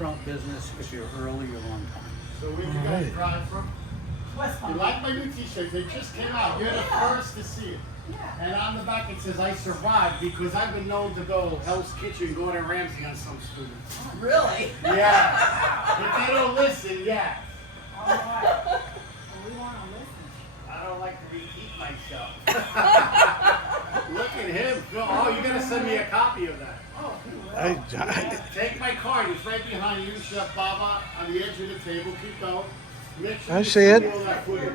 restaurant business if you're early or on time. So where you guys drive from? You like my new t-shirts? They just came out. You're the first to see it. And on the back it says, I survived because I've been known to go Hell's Kitchen, Gordon Ramsay on some students. Really? Yeah. If they don't listen, yeah. All right. Well, we want to listen. I don't like to repeat myself. Look at him. Oh, you're going to send me a copy of that. Oh, he will. Take my card. It's right behind you, Chef Baba, on the edge of the table. Keep going. Make sure I you see it. all that footage.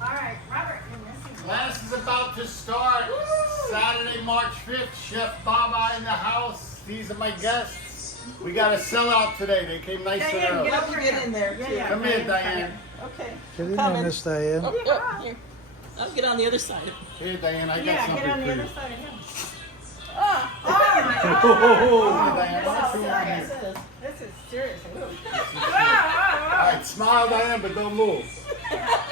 All right, Robert, you're missing. Class is about to start. Saturday, March 5th. Chef Baba in the house. These are my guests. We got a sellout today. They came nice and Diane, early. get over Get in there, too. Yeah. Come in, Diane. Okay. Get in there, Coming. Miss Diane. Oh, oh, here. I'll get on the other side. Here, Diane, I got Yeah, something get on for the you. other side of him. Ah! Oh, my God. Oh, Diane, this what's is going on here? serious. This is serious. All right, smile, Diane, but don't move.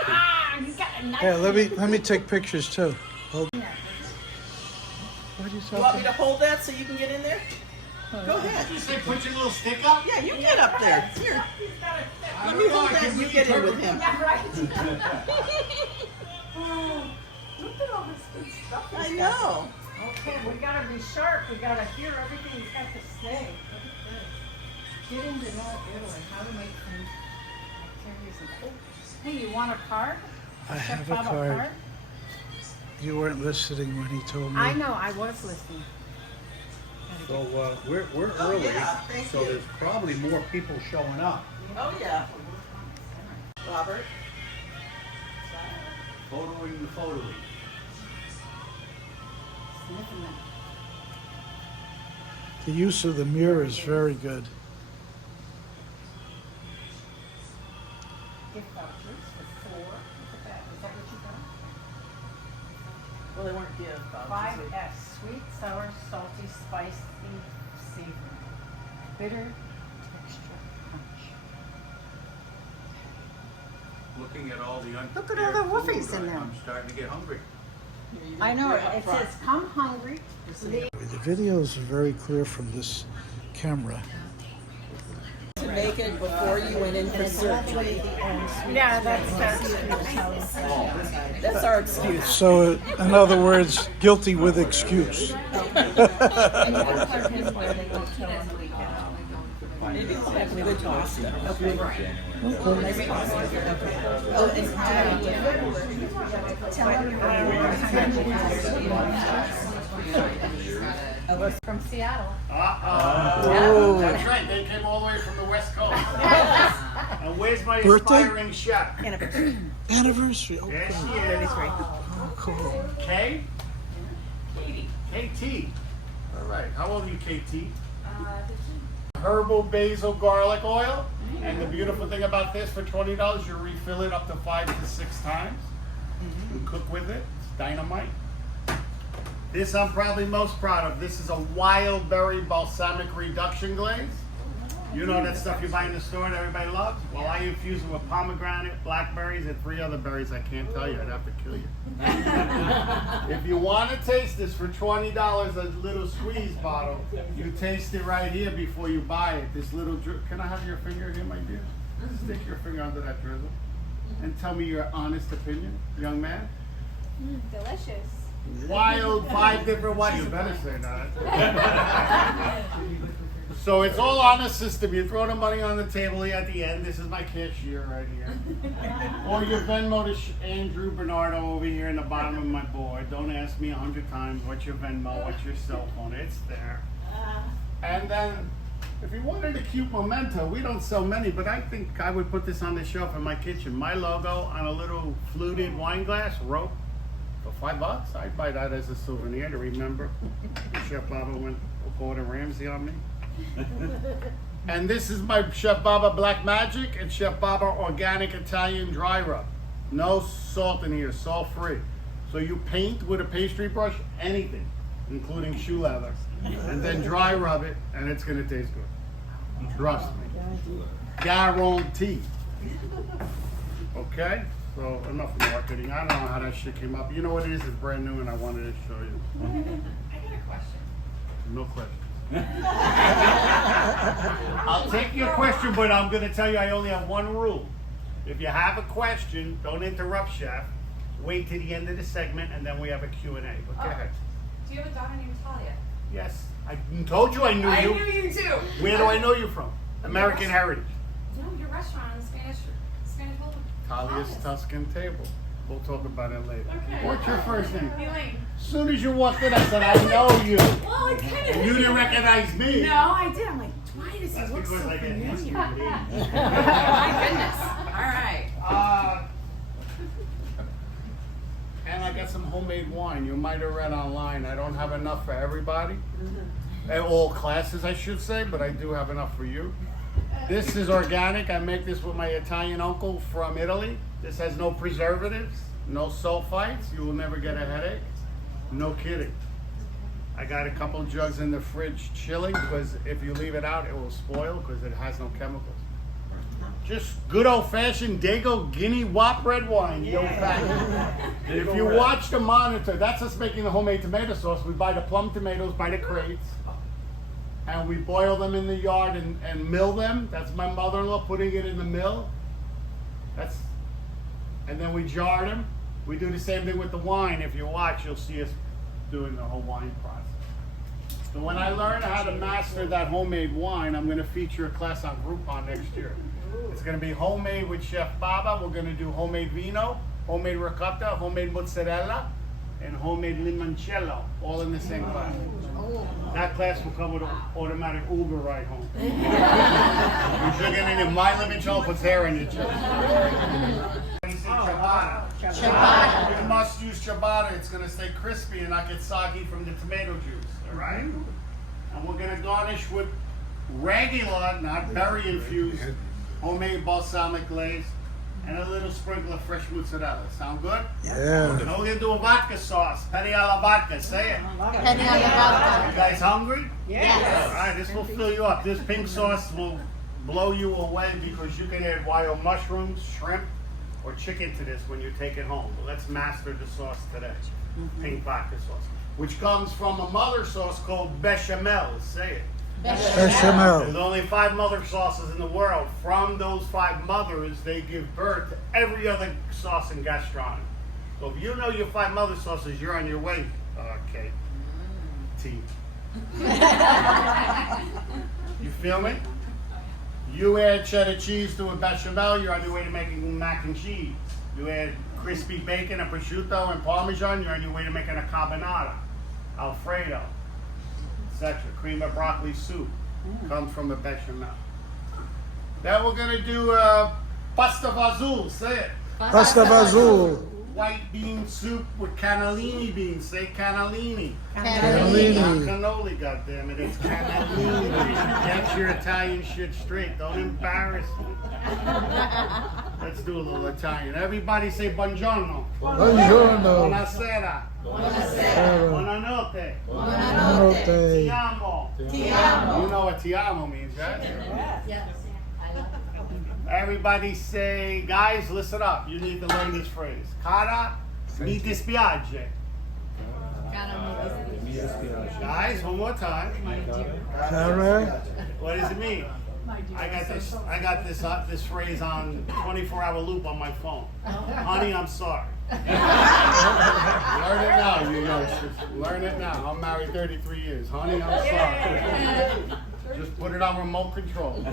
Ah, you got a knife. Yeah, let me take pictures too. Hold. What are you You want me talking? to hold that so you can get in there? Go ahead. You say put your little stick up? Yeah, you get up there. Here. He's got a I Let don't me know, hold I that can and you really get in with interpret. him. Yeah, right. Oh, look at all this good stuff. I he's got. know. Okay, we gotta be sharp. We gotta hear everything he's got to say. Look at this. Getting to know Italy, how to make things, activities and food. Hey, you want a card? I Chef have a Bob card. You weren't listening when he told me. I know, I was listening. So we're Oh, early, yeah, thank so you. there's probably more people showing up. Oh, yeah. Robert. Photoing the photoing. Sniffing them. The use of the mirror is very good. Gift vouchers for 4. Look at that. Is that what you got? Well, they weren't give vouchers. 5S, sweet, sour, salty, spicy, savory. Bitter, texture, punch. Looking at all the Look at all the woofies in there. I'm starting to get hungry. Here, you I know, you're up it front. says, come hungry. The videos are very clear from this camera. To make it before you went in for surgery. Yeah, that's That's our excuse. So, in other words, guilty with excuse. Maybe we'll have some good pasta. Okay. Oh, from Seattle. Oh. That's right, they came all the way from the West Coast. And where's my Birthday? inspiring chef? Anniversary. Oh, There cool. she is. Oh, cool. K? KT. All right, how old are you, KT? Herbal basil garlic oil. And the beautiful thing about this, for $20, you refill it up to 5 to 6 times. You cook with it. It's dynamite. This I'm probably most proud of. This is a wild berry balsamic reduction glaze. You know that stuff you buy in the store that everybody loves? Well, I infuse it with pomegranate, blackberries, and 3 other berries I can't tell you. I'd have to kill you. If you want to taste this for $20, a little squeeze bottle, you taste it right here before you buy it. This little can I have your finger here, my dear? Stick your finger under that drizzle and tell me your honest opinion, young man. Delicious. Wild, 5 different ways. You better say that. So it's all on the system. You throw the money on the table here at the end. This is my cashier right here. Or your Venmo to Andrew Bernardo over here in the bottom of my board. Don't ask me 100 times what's your Venmo, what's your cell phone. It's there. And then if you wanted a cute memento, we don't sell many, but I think I would put this on the shelf in my kitchen. My logo on a little fluted wine glass rope. For $5, I'd buy that as a souvenir to remember Chef Baba went Gordon Ramsay on me. And this is my Chef Baba Black Magic and Chef Baba Organic Italian Dry Rub. No salt in here, salt free. So you paint with a pastry brush, anything, including shoe leather, and then dry rub it, and it's gonna taste good. Trust me. Guarantee. Okay? So enough marketing. I don't know how that shit came up. You know what it is? It's brand new and I wanted to show you. I got a question. No questions. I'll take your question, but I'm gonna tell you I only have one rule. If you have a question, don't interrupt Chef. Wait to the end of the segment and then we have a Q&A. But go ahead. Do you have a daughter named Talia? Yes. I told you I knew I you. knew you too. Where do I know you from? American Heritage. No, your restaurant in Spanish Holden. Talia's Tuscan Table. We'll talk about it later. Okay. What's your first name? Elaine. As soon as you walked in, I said, I know you. Well, I kind of And you didn't recognize me. No, I did. I'm like, why does he That's look so because I get familiar? used to My it. goodness. All right. And I got some homemade wine. You might have read online. I don't have enough for everybody. At all classes, I should say, but I do have enough for you. This is organic. I make this with my Italian uncle from Italy. This has no preservatives, no sulfites. You will never get a headache. No kidding. I got a couple jugs in the fridge chilling because if you leave it out, it will spoil because it has no chemicals. Just good old-fashioned Dago Guinea Wop red wine, the old-fashioned. If you watch the monitor, that's us making the homemade tomato sauce. We buy the plum tomatoes by the crates, and we boil them in the yard and mill them. That's my mother-in-law putting it in the mill. And then we jar them. We do the same thing with the wine. If you watch, you'll see us doing the whole wine process. So when I learn how to master that homemade wine, I'm going to feature a class on Groupon next year. It's going to be homemade with Chef Baba. We're going to do homemade vino, homemade ricotta, homemade mozzarella, and homemade limoncello, all in the same class. That class will come with an automatic Uber ride home. You're getting in my limoncello, puts hair in your chest. Ciabatta. You must use ciabatta. It's going to stay crispy and not get soggy from the tomato juice. All right? And we're going to garnish with regular, not berry infused, homemade balsamic glaze, and a little sprinkle of fresh mozzarella. Sound good? Yeah. And we're going to do a vodka sauce. Penne alla vodka. Say it. Penny on the vodka. You guys hungry? Yes. All right, this will fill you up. This pink sauce will blow you away because you can add wild mushrooms, shrimp, or chicken to this when you take it home. But let's master the sauce today. Pink vodka sauce. Which comes from a mother sauce called bechamel. Say it. Bechamel. There's only 5 mother sauces in the world. From those 5 mothers, they give birth to every other sauce in gastronomy. So if you know your 5 mother sauces, you're on your way, Kate. T. You feel me? You add cheddar cheese to a bechamel, you're on your way to making mac and cheese. You add crispy bacon and prosciutto and parmesan, you're on your way to making a carbonara, alfredo, etc. Cream of broccoli soup comes from a bechamel. Then we're gonna do pasta fazool. Say it. Pasta Vazul. White bean soup with cannellini beans. Say cannellini. Cannellini. Not cannoli, goddammit. It's cannellini. Get your Italian shit straight. Don't embarrass me. Let's do a little Italian. Everybody say buongiorno. Buongiorno. Buonasera. Buonanotte. Ti Buonanotte. amo. Ti amo. You know what ti amo means, right? Yes. Everybody say, guys, listen up. You need to learn this phrase. Cara mi dispiace. Guys, one more time. Cara. What does it mean? I got this phrase on 24-hour loop on my phone. Honey, I'm sorry. Learn it now, you youngsters. Learn it now. I'm married 33 years. Honey, I'm sorry. Just put it on remote control.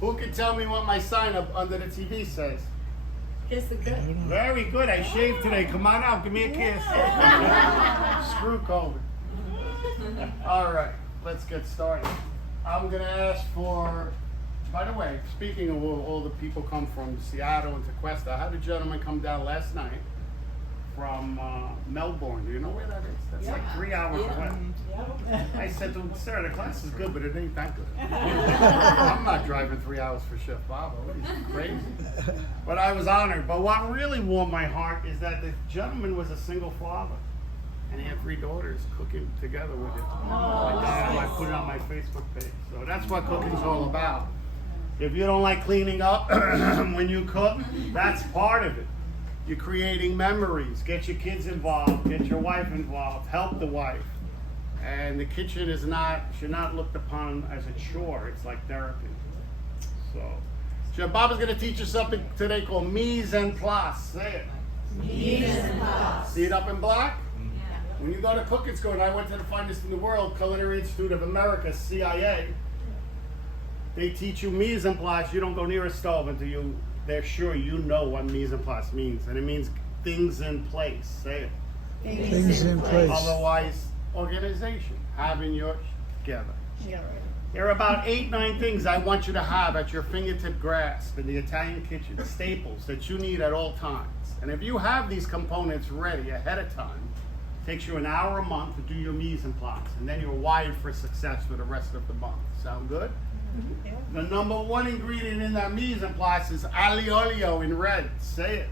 Who can tell me what my sign up under the TV says? Kiss the good. Very good. I shaved today. Come on out. Give me a kiss. Screw COVID. All right. Let's get started. I'm going to ask for, by the way, speaking of all the people come from Seattle and Tequesta, I had a gentleman come down last night from Melbourne. Do you know where that is? That's like 3 hours away. I said to him, sir, the class is good, but it ain't that good. I'm not driving 3 hours for Chef Baba. What is he, crazy? But I was honored. But what really warmed my heart is that the gentleman was a single father. And he had 3 daughters cooking together with him. I put it on my Facebook page. So that's what cooking's all about. If you don't like cleaning up when you cook, that's part of it. You're creating memories. Get your kids involved. Get your wife involved. Help the wife. And the kitchen should not looked upon as a chore. It's like therapy. So Chef Bob is going to teach you something today called mise en place. Say it. Mise en place. See it up in black? When you go to cooking school, and I went to the finest in the world, Culinary Institute of America, CIA, they teach you mise en place. You don't go near a stove until they're sure you know what mise en place means. And it means things in place. Say it. Things in place. Otherwise, organization, having your together. There are about 8-9 things I want you to have at your fingertip grasp in the Italian kitchen, staples that you need at all times. And if you have these components ready ahead of time, it takes you an hour a month to do your mise en place, and then you're wired for success for the rest of the month. Sound good? The number one ingredient in that mise en place is aglio olio in red. Say it.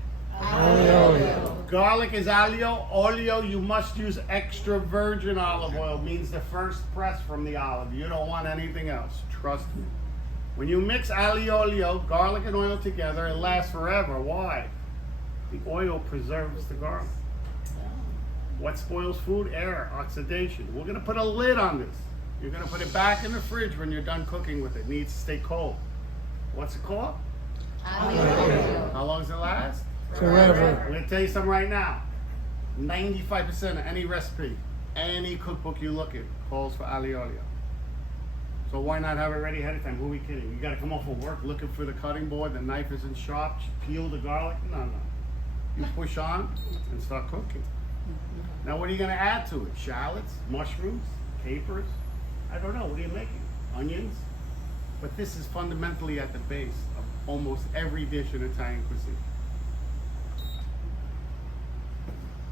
Garlic is aglio. Olio, you must use extra virgin olive oil. Means the first press from the olive. You don't want anything else. Trust me. When you mix aglio olio, garlic and oil together, it lasts forever. Why? The oil preserves the garlic. What spoils food? Air, oxidation. We're going to put a lid on this. You're going to put it back in the fridge when you're done cooking with it. It needs to stay cold. What's it called? How long does it last? Forever. I'm going to tell you something right now. 95% of any recipe, any cookbook you look at, calls for aglio olio. So why not have it ready ahead of time? Who are we kidding? You got to come off of work looking for the cutting board, the knife isn't sharp, peel the garlic. No. You push on and start cooking. Now what are you going to add to it? Shallots, mushrooms, capers? I don't know. What are you making? Onions? But this is fundamentally at the base of almost every dish in Italian cuisine.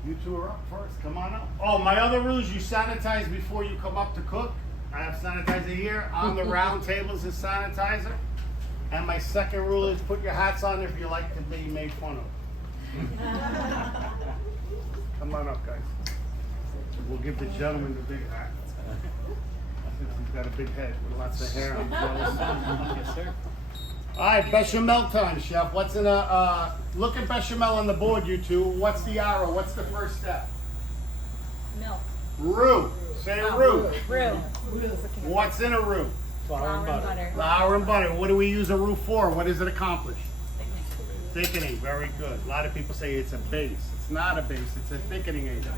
You two are up first. Come on up. Oh, my other rule is you sanitize before you come up to cook. I have sanitizer here. On the round tables is sanitizer. And my second rule is put your hats on if you like to be made fun of. Come on up, guys. We'll give the gentleman the big hat. Since he's got a big head with lots of hair. I'm jealous. Yes, sir. All right, bechamel time, chef. What's in a, look at bechamel on the board, you two. What's the arrow? What's the first step? Milk. Roux. Say a roux. Roux. What's in a roux? Flour and butter. Flour and butter. What do we use a roux for? What does it accomplish? Thickening. Very good. A lot of people say it's a base. It's not a base. It's a thickening agent.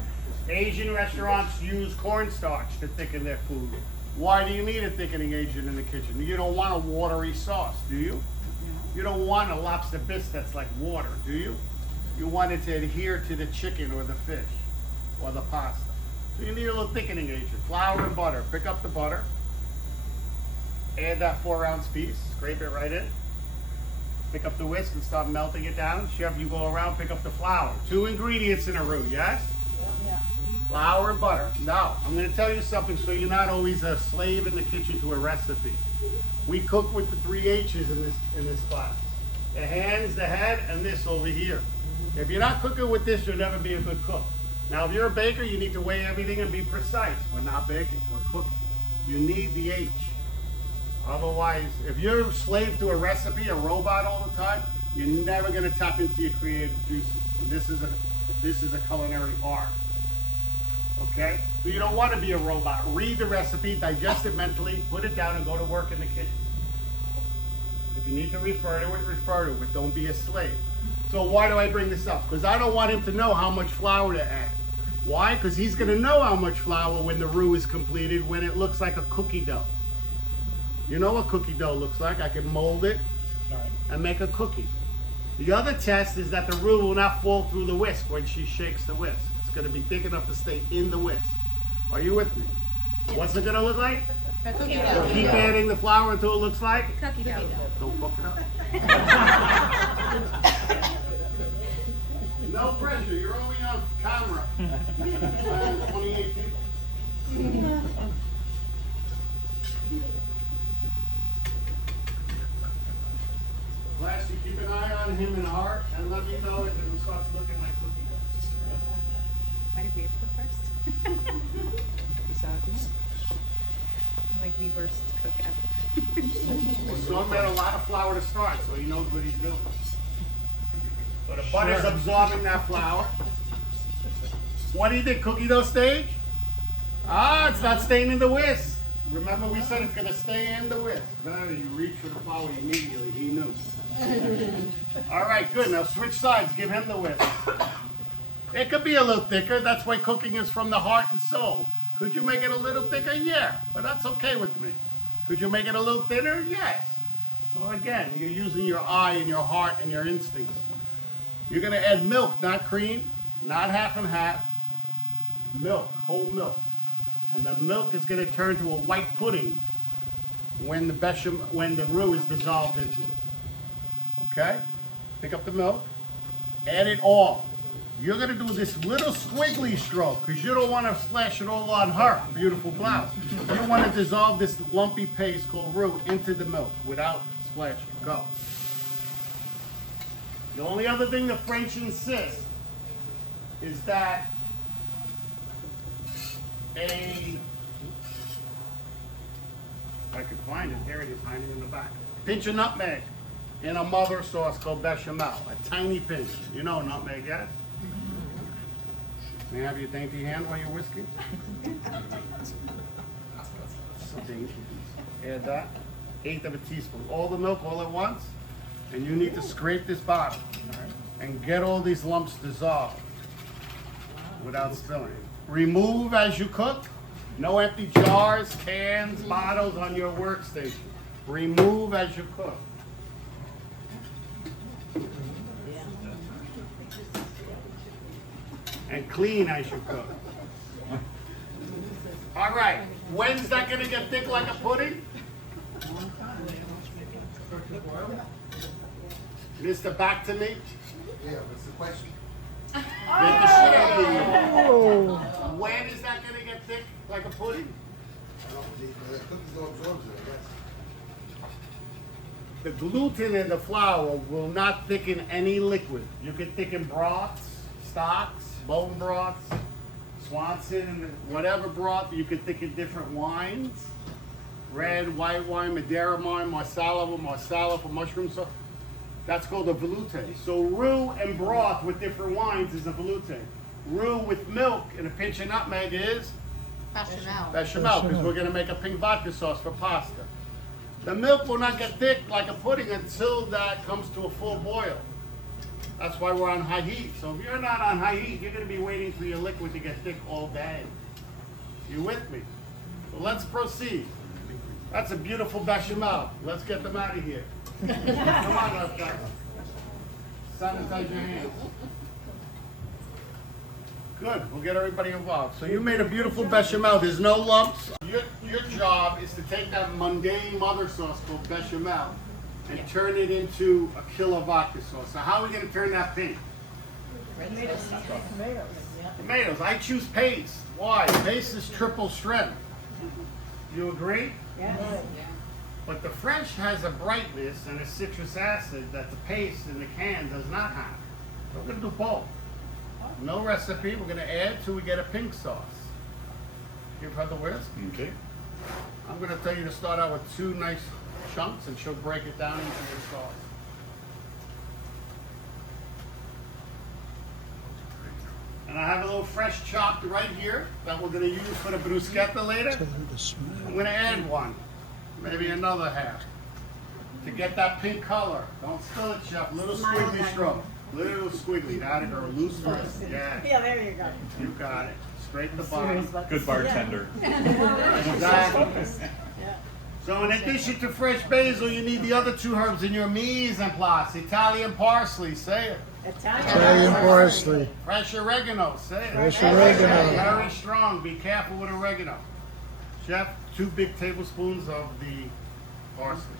Asian restaurants use cornstarch to thicken their food. Why do you need a thickening agent in the kitchen? You don't want a watery sauce, do you? You don't want a lobster bisque that's like water, do you? You want it to adhere to the chicken or the fish or the pasta. So you need a little thickening agent. Flour and butter. Pick up the butter. Add that 4-ounce piece. Scrape it right in. Pick up the whisk and start melting it down. Chef, you go around, pick up the flour. 2 ingredients in a roux, yes? Yeah. Flour and butter. Now, I'm going to tell you something so you're not always a slave in the kitchen to a recipe. We cook with the 3 H's in this class. The hands, the head, and this over here. If you're not cooking with this, you'll never be a good cook. Now, if you're a baker, you need to weigh everything and be precise. We're not baking, we're cooking. You need the H. Otherwise, if you're a slave to a recipe, a robot all the time, you're never going to tap into your creative juices. And this is a culinary art. Okay? So you don't want to be a robot. Read the recipe, digest it mentally, put it down, and go to work in the kitchen. If you need to refer to it, but don't be a slave. So why do I bring this up? Because I don't want him to know how much flour to add. Why? Because he's going to know how much flour when the roux is completed, when it looks like a cookie dough. You know what cookie dough looks like. I can mold it and make a cookie. The other test is that the roux will not fall through the whisk when she shakes the whisk. It's going to be thick enough to stay in the whisk. Are you with me? What's it going to look like? Cookie We'll dough. keep adding the flour until it looks like? Cookie dough. Don't fuck it up. No pressure. You're only on camera. 28 people. Class, you keep an eye on him in heart and let me know if it starts looking like cookie dough. Why did we have to go first? Like the worst cook ever. Well, Sean made a lot of flour to start, so he knows what he's doing. So the butter's absorbing that flour. What do you think, cookie dough stage? Ah, it's not staying in the whisk. Remember we said it's gonna stay in the whisk. Now you reach for the flour immediately, he knew. All right, good, now switch sides, give him the whisk. It could be a little thicker, that's why cooking is from the heart and soul. Could you make it a little thicker? Yeah, but that's okay with me. Could you make it a little thinner? Yes. So again, you're using your eye and your heart and your instincts. You're gonna add milk, not cream, not half and half. Milk, whole milk. And the milk is gonna turn to a white pudding when the roux is dissolved into it. Okay? Pick up the milk, add it all. You're gonna do this little squiggly stroke because you don't wanna splash it all on her beautiful blouse. You wanna dissolve this lumpy paste called roux into the milk without splashing. Go. The only other thing the French insist is that if I could find it, there it is, hiding in the back. Pinch of nutmeg in a mother sauce called bechamel, a tiny pinch. You know nutmeg, yes? May I have your dainty hand while you're whisking? So dainty. Add that, 1/8 of a teaspoon. All the milk all at once, and you need to scrape this bottom and get all these lumps dissolved without spilling. Remove as you cook. No empty jars, cans, bottles on your workstation. Remove as you cook. And clean as you cook. All right, when's that gonna get thick like a pudding? Mr. Back to me. Yeah, what's the question? Get the shit out of here. When is that gonna get thick like a pudding? I don't believe the cookies don't absorb it, yes. The gluten in the flour will not thicken any liquid. You can thicken broths, stocks, bone broths, Swanson, whatever broth. You can thicken different wines. Red, white wine, Madeira wine, Marsala for mushroom sauce. That's called a velouté. So roux and broth with different wines is a velouté. Roux with milk and a pinch of nutmeg is bechamel, because we're going to make a pink vodka sauce for pasta. The milk will not get thick like a pudding until that comes to a full boil. That's why we're on high heat. So if you're not on high heat, you're going to be waiting for your liquid to get thick all day. You with me? So let's proceed. That's a beautiful bechamel. Let's get them out of here. Come on up, guys. Sanitize your hands. Good, we'll get everybody involved. So you made a beautiful bechamel. There's no lumps. Your job is to take that mundane mother sauce called bechamel and turn it into a killer vodka sauce. So how are we going to turn that pink? Tomatoes. I choose paste. Why? Paste is triple strength. You agree? Yes. But the French has a brightness and a citrus acid that the paste in the can does not have. So we're going to do both. No recipe. We're going to add till we get a pink sauce. Give her the whisk. Okay. I'm going to tell you to start out with 2 nice chunks and she'll break it down into your sauce. And I have a little fresh chopped right here that we're going to use for the bruschetta later. I'm going to add one, maybe another half, to get that pink color. Don't spill it, chef. Little squiggly stroke. Little squiggly. Got it, or loose first. Yeah. Yeah, there you go. You got it. Straight to the bottom. Good bartender. Exactly. So in addition to fresh basil, you need the other 2 herbs in your mise en place. Italian parsley, say it. Italian parsley. Fresh oregano, say it. Fresh oregano. Very strong. Be careful with oregano. Chef, 2 big tablespoons of the parsley.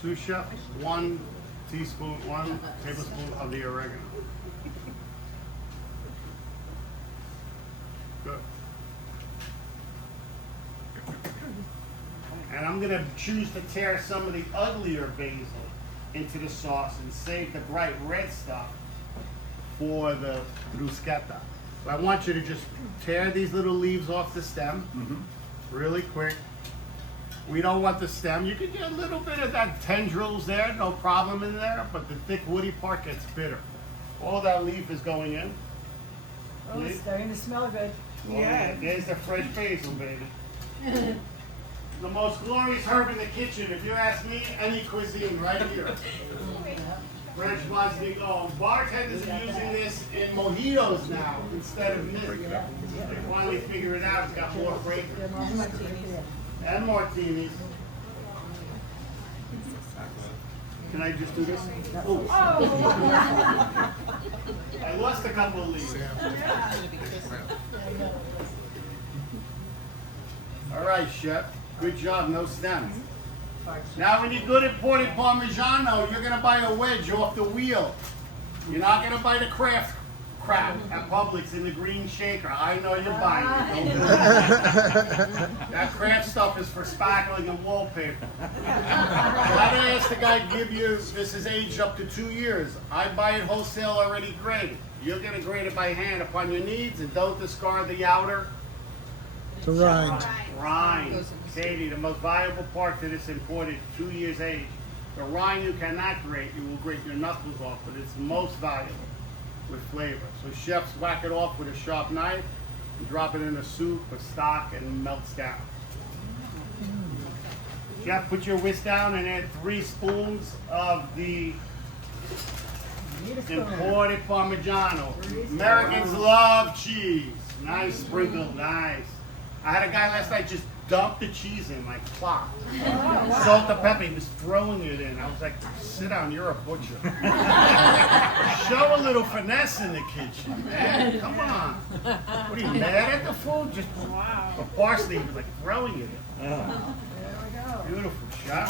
Sous chef, 1 tablespoon of the oregano. Good. And I'm gonna choose to tear some of the uglier basil into the sauce and save the bright red stuff for the bruschetta. So I want you to just tear these little leaves off the stem really quick. We don't want the stem. You can get a little bit of that tendrils there, no problem in there, but the thick woody part gets bitter. All that leaf is going in. Oh, it's starting to smell good. Yeah, there's the fresh basil, baby. The most glorious herb in the kitchen, if you ask me, any cuisine right here. Fresh basilico. Bartenders are using this in mojitos now instead of mint. They finally figured it out. It's got more fragrance. And martinis. Can I just do this? Oh. I lost a couple of leaves. All right, chef. Good job. No stems. Now, when you're good at ported Parmigiano, you're going to buy a wedge off the wheel. You're not going to buy the Kraft crap at Publix in the green shaker. I know you're buying it. Don't do it. That Kraft stuff is for sparkling and wallpaper. I asked the guy to give you, this is aged up to 2 years. I buy it wholesale already graded. You're going to grade it by hand upon your needs and don't discard the outer The rind. rind. Katie, the most valuable part to this imported 2 years age. The rind you cannot grate, you will grate your knuckles off, but it's most valuable with flavor. So chefs whack it off with a sharp knife and drop it in a soup or stock and it melts down. Chef, put your whisk down and add 3 spoons of the imported Parmigiano. Americans love cheese. Nice sprinkle, nice. I had a guy last night just dump the cheese in like plop. Salt and pepper, he was throwing it in. I was like, sit down, you're a butcher. Show a little finesse in the kitchen, man. Come on. What are you, mad at the food? Just the parsley, he was like throwing it in. Beautiful shot.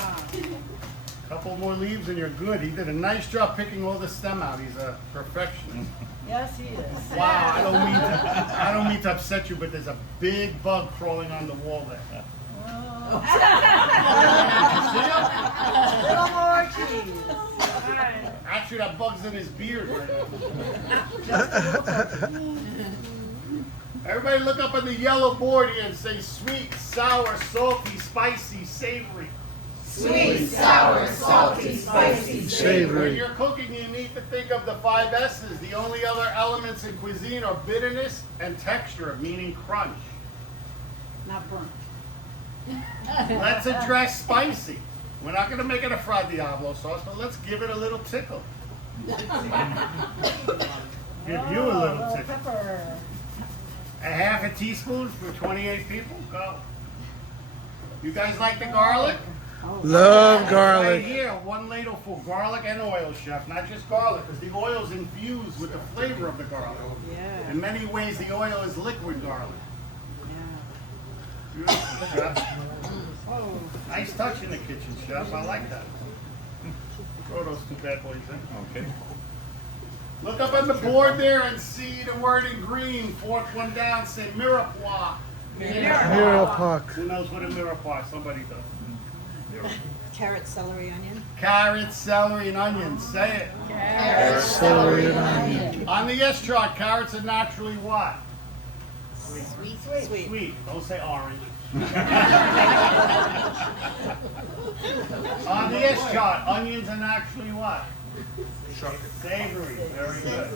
Couple more leaves and you're good. He did a nice job picking all the stem out. He's a perfectionist. Yes, he is. Wow, I don't mean to upset you, but there's a big bug crawling on the wall there. Little more cheese. Actually, that bug's in his beard right now. Everybody look up on the yellow board here and say sweet, sour, salty, spicy, savory. Sweet, sour, salty, spicy, When Savory. you're cooking, you need to think of the 5 S's. The only other elements in cuisine are bitterness and texture, meaning crunch. Not burnt. Let's address spicy. We're not going to make it a fried Diablo sauce, but let's give it a little tickle. Give you a little tickle. Pepper. A half a teaspoon for 28 people? Go. You guys like the garlic? Love Right garlic. here, 1 ladleful garlic and oil, chef. Not just garlic, because the oil is infused with the flavor of the garlic. Yeah. In many ways, the oil is liquid garlic. Beautiful, chef. Nice touch in the kitchen, chef. I like that. Throw those 2 bad boys in. Okay. Look up on the board there and see the word in green. 4th one down, say mirepoix. Mirepoix. Who knows what a mirepoix? Somebody does. Carrot, celery, onion. Carrot, celery, and onions. Say it. Celery and onion. On the yes chart, carrots are naturally what? Sweet. Sweet. Don't say orange. On the yes chart, onions are naturally what? Savory. Very good.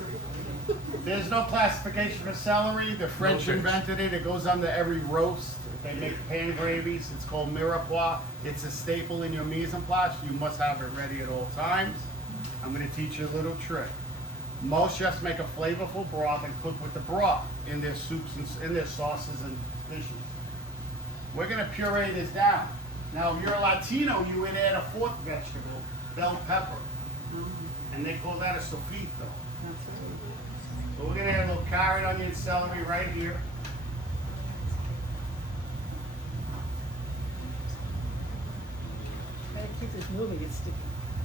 There's no classification for celery. The French invented it. It goes under every roast. If they make pan gravies, it's called mirepoix. It's a staple in your mise en place. You must have it ready at all times. I'm going to teach you a little trick. Most chefs make a flavorful broth and cook with the broth in their soups and in their sauces and dishes. We're going to puree this down. Now, if you're a Latino, you would add a 4th vegetable, bell pepper. And they call that a sofrito. So we're going to add a little carrot, onion, celery right here. Gotta keep this moving. It's sticky.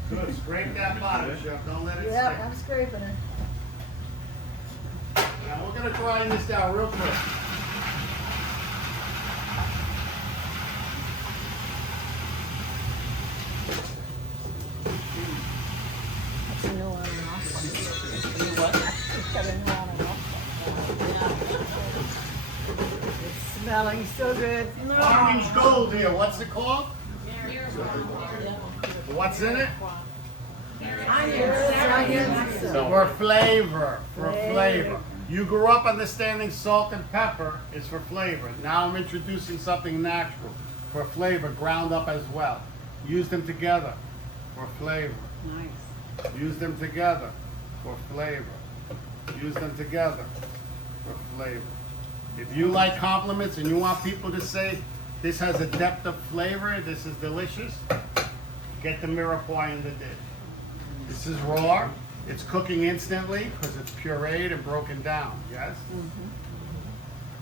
Good. Scrape that bottom, chef. Don't let it Yep, stick. I'm scraping it. Now we're going to grind this down real quick. That's a new one and off. What? It's got a new on and off. It's smelling so good. Orange gold here. What's it called? What's in it? Onions. For flavor. For flavor. You grew up understanding salt and pepper is for flavor. Now I'm introducing something natural for flavor, ground up as well. Use them together for flavor. Nice. Use them together for flavor. Use them together for flavor. If you like compliments and you want people to say this has a depth of flavor, this is delicious, get the Mirepoix in the dish. This is raw. It's cooking instantly because it's pureed and broken down, yes?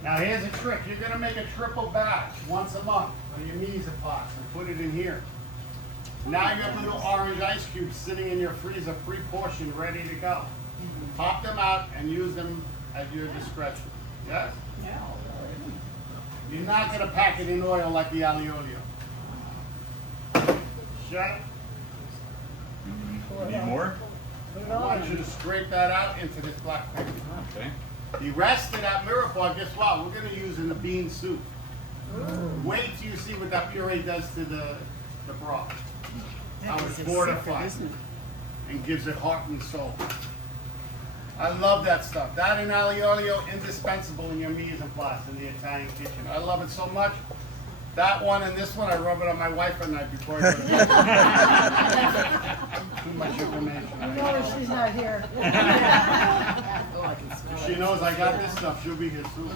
Now here's a trick. You're gonna make a triple batch once a month on your mise en place and put it in here. Now you have little orange ice cubes sitting in your freezer, pre-portioned, ready to go. Pop them out and use them at your discretion, yes? You're not gonna pack it in oil like the aglio olio. Shut. Need more? I want you to scrape that out into this black paper. Okay. The rest of that Mirepoix, guess what? We're gonna use in the bean soup. Wait till you see what that puree does to the broth. How it fortifies it and gives it heart and soul. I love that stuff. That and aglio olio, indispensable in your mise en place in the Italian kitchen. I love it so much. That one and this one, I rub it on my wife at night before I go to bed. Too much information. No, she's not here. If she knows I got this stuff, she'll be here soon.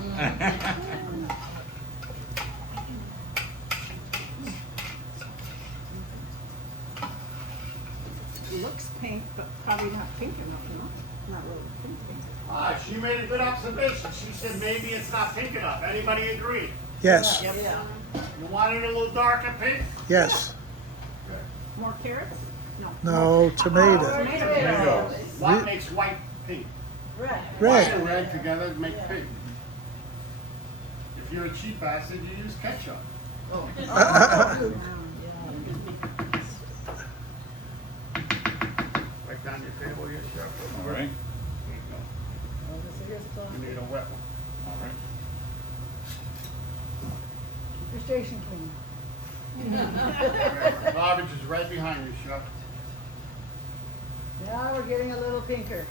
It looks pink, but probably not pink enough, no? Not really pink. She made a good observation. She said maybe it's not pink enough. Anybody agree? Yes, Yeah. You want it a little darker pink? yes. More carrots? No. No, tomatoes. Tomatoes. What makes white pink? Red. White Red. and red together make pink. If you're a cheap bastard, you use ketchup. Right down your table here, Chef. All right. There you go. You need a wet one. All right. Your station clean. Garbage is right behind you, Chef. Now we're getting a little pinker.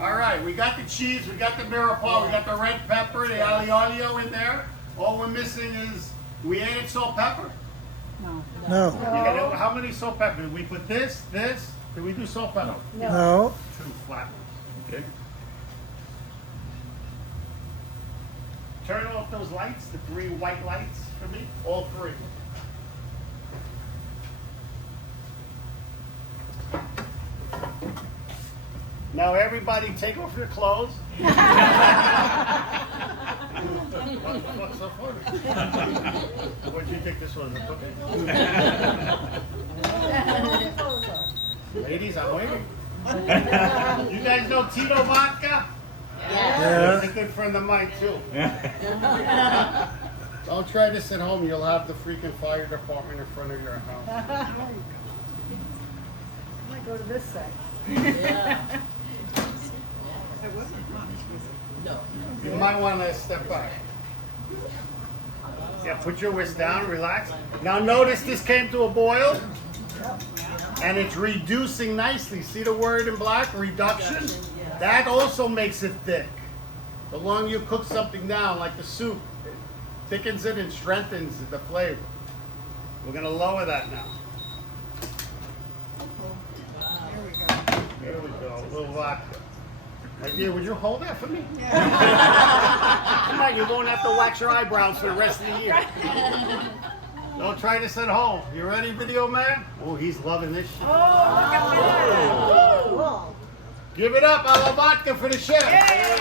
All right, we got the cheese, we got the Mirepoix, we got the red pepper, the aglio olio in there. All we're missing is, we added salt pepper. No. No, You gotta- how many salt pepper? Did we put this? Did we do salt pepper? no. 2 flat ones. Okay. Turn off those lights, the 3 white lights for me, all 3. Now everybody take off your clothes. What the fuck's so funny? What do you think this was, a cookie? Ladies, I'm waiting. You guys know Tito Vodka? Yeah. He's a good friend of mine too. Don't try this at home. You'll have the freaking fire department in front of your house. Might go to this side. It wasn't much, was it? You might want to step back. Yeah, put your wrist down, relax. Now notice this came to a boil. And it's reducing nicely. See the word in black? Reduction? That also makes it thick. The longer you cook something down, like the soup, it thickens it and strengthens the flavor. We're going to lower that now. There we go. A little vodka. My dear, would you hold that for me? Come on, you won't have to wax your eyebrows for the rest of the year. Don't try this at home. You ready, video man? Oh, he's loving this shit. Whoa. Give it up, a la vodka for the chef. Nice.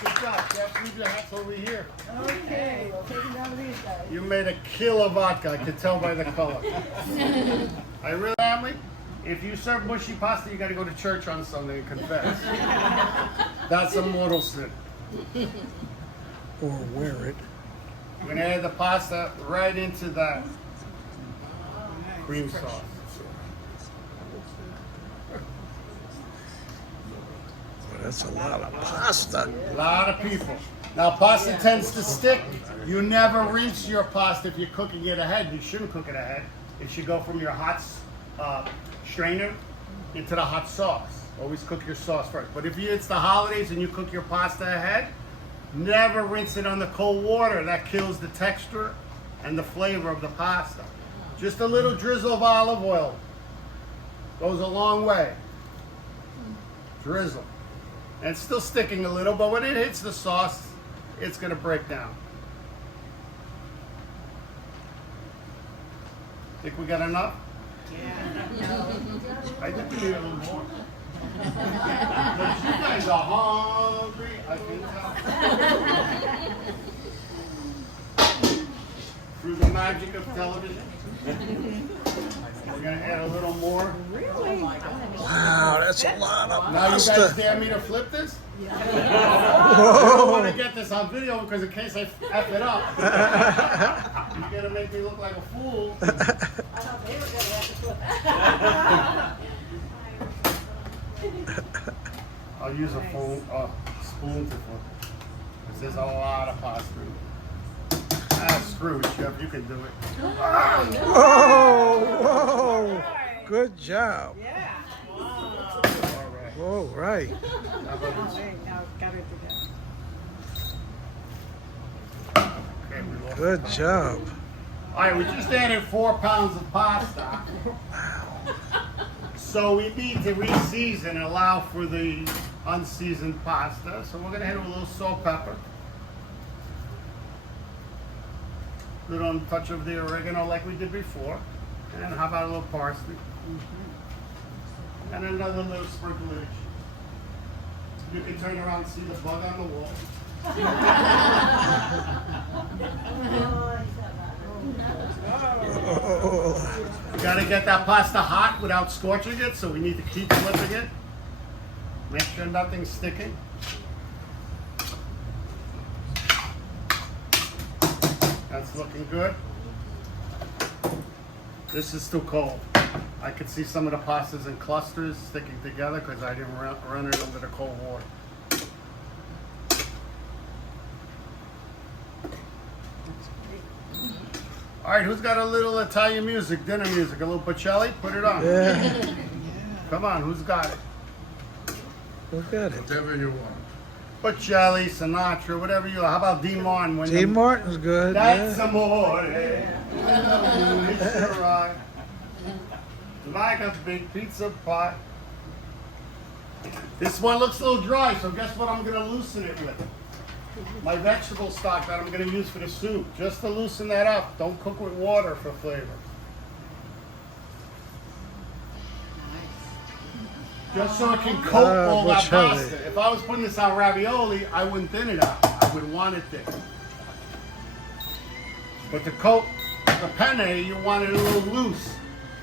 Good job, chef. Leave your hats over here. Okay, we'll take it down to these guys. You made a killer vodka. I could tell by the color. I really, family, if you serve mushy pasta, you got to go to church on Sunday and confess. That's a mortal sin. Or wear it. We're gonna add the pasta right into that cream sauce. Well, that's a lot of pasta. A lot of people. Now pasta tends to stick. You never rinse your pasta if you're cooking it ahead. You shouldn't cook it ahead. It should go from your hot strainer into the hot sauce. Always cook your sauce first. But if it's the holidays and you cook your pasta ahead, never rinse it on the cold water. That kills the texture and the flavor of the pasta. Just a little drizzle of olive oil goes a long way. Drizzle. And it's still sticking a little, but when it hits the sauce, it's gonna break down. Think we got enough? I think we need a little more. You guys are hungry, I can tell. Through the magic of television. We're gonna add a little more. Wow, that's a lot of Now you guys pasta. dare me to flip this? I don't want to get this on video because in case I F it up, you're gonna make me look like a fool. I thought they were gonna have to flip. I'll use a spoon to flip it. 'Cause there's a lot of pasta. Screw it, Chef. You can do it. Whoa, whoa. Good job. Yeah. All right. Whoa, right. How about this? Now got it together. Okay, we lost Good job. All right, we just added 4 pounds of pasta. So we need to re-season and allow for the unseasoned pasta. So we're gonna hit it with a little salt, pepper. Little touch of the oregano like we did before. And how about a little parsley? And another little sprinklage. You can turn around and see the bug on the wall. You gotta get that pasta hot without scorching it, so we need to keep flipping it. Make sure nothing's sticking. That's looking good. This is too cold. I could see some of the pastas in clusters sticking together because I didn't run it under the cold water. All right, who's got a little Italian music, dinner music, a little Bocelli? Put it on. Yeah. Come on, who's got it? Look at it. Whatever you want. Bocelli, Sinatra, whatever you. How about Dean Martin? When Dean Martin's good. That's Yeah. amore. It's right. Like a big pizza pie. This one looks a little dry, so guess what I'm gonna loosen it with? My vegetable stock that I'm gonna use for the soup. Just to loosen that up. Don't cook with water for flavor. Just so it can coat all that Bocelli. pasta. If I was putting this on ravioli, I wouldn't thin it out. I would want it thick. But to coat the penne, you want it a little loose,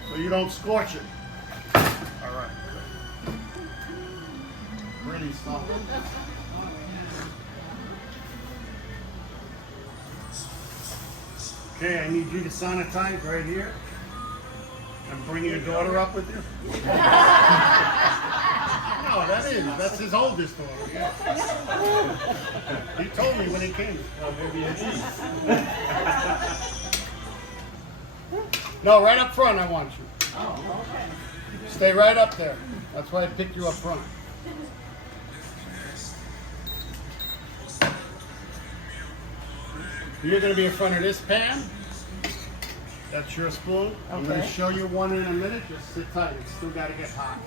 so you don't scorch it. All right. Pretty something. Okay, I need you to sanitize right here. And bring your daughter up with you. No, that's his oldest daughter. Yeah. He told me when he came. No, right up front I want you. Stay right up there. That's why I picked you up front. You're going to be in front of this pan. That's your spoon. I'm going to show you one in a minute. Just sit tight. It's still got to get hot.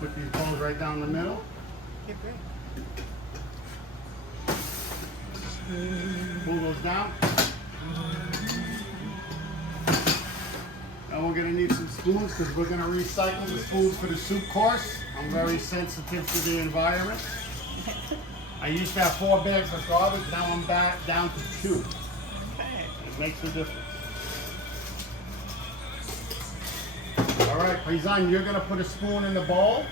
Put these bowls right down the middle. Pull those down. Now we're going to need some spoons because we're going to recycle the spoons for the soup course. I'm very sensitive to the environment. I used to have 4 bags of garbage, now I'm back down to 2. It makes a difference. All right, Paisan, you're gonna put a spoon in the bowl.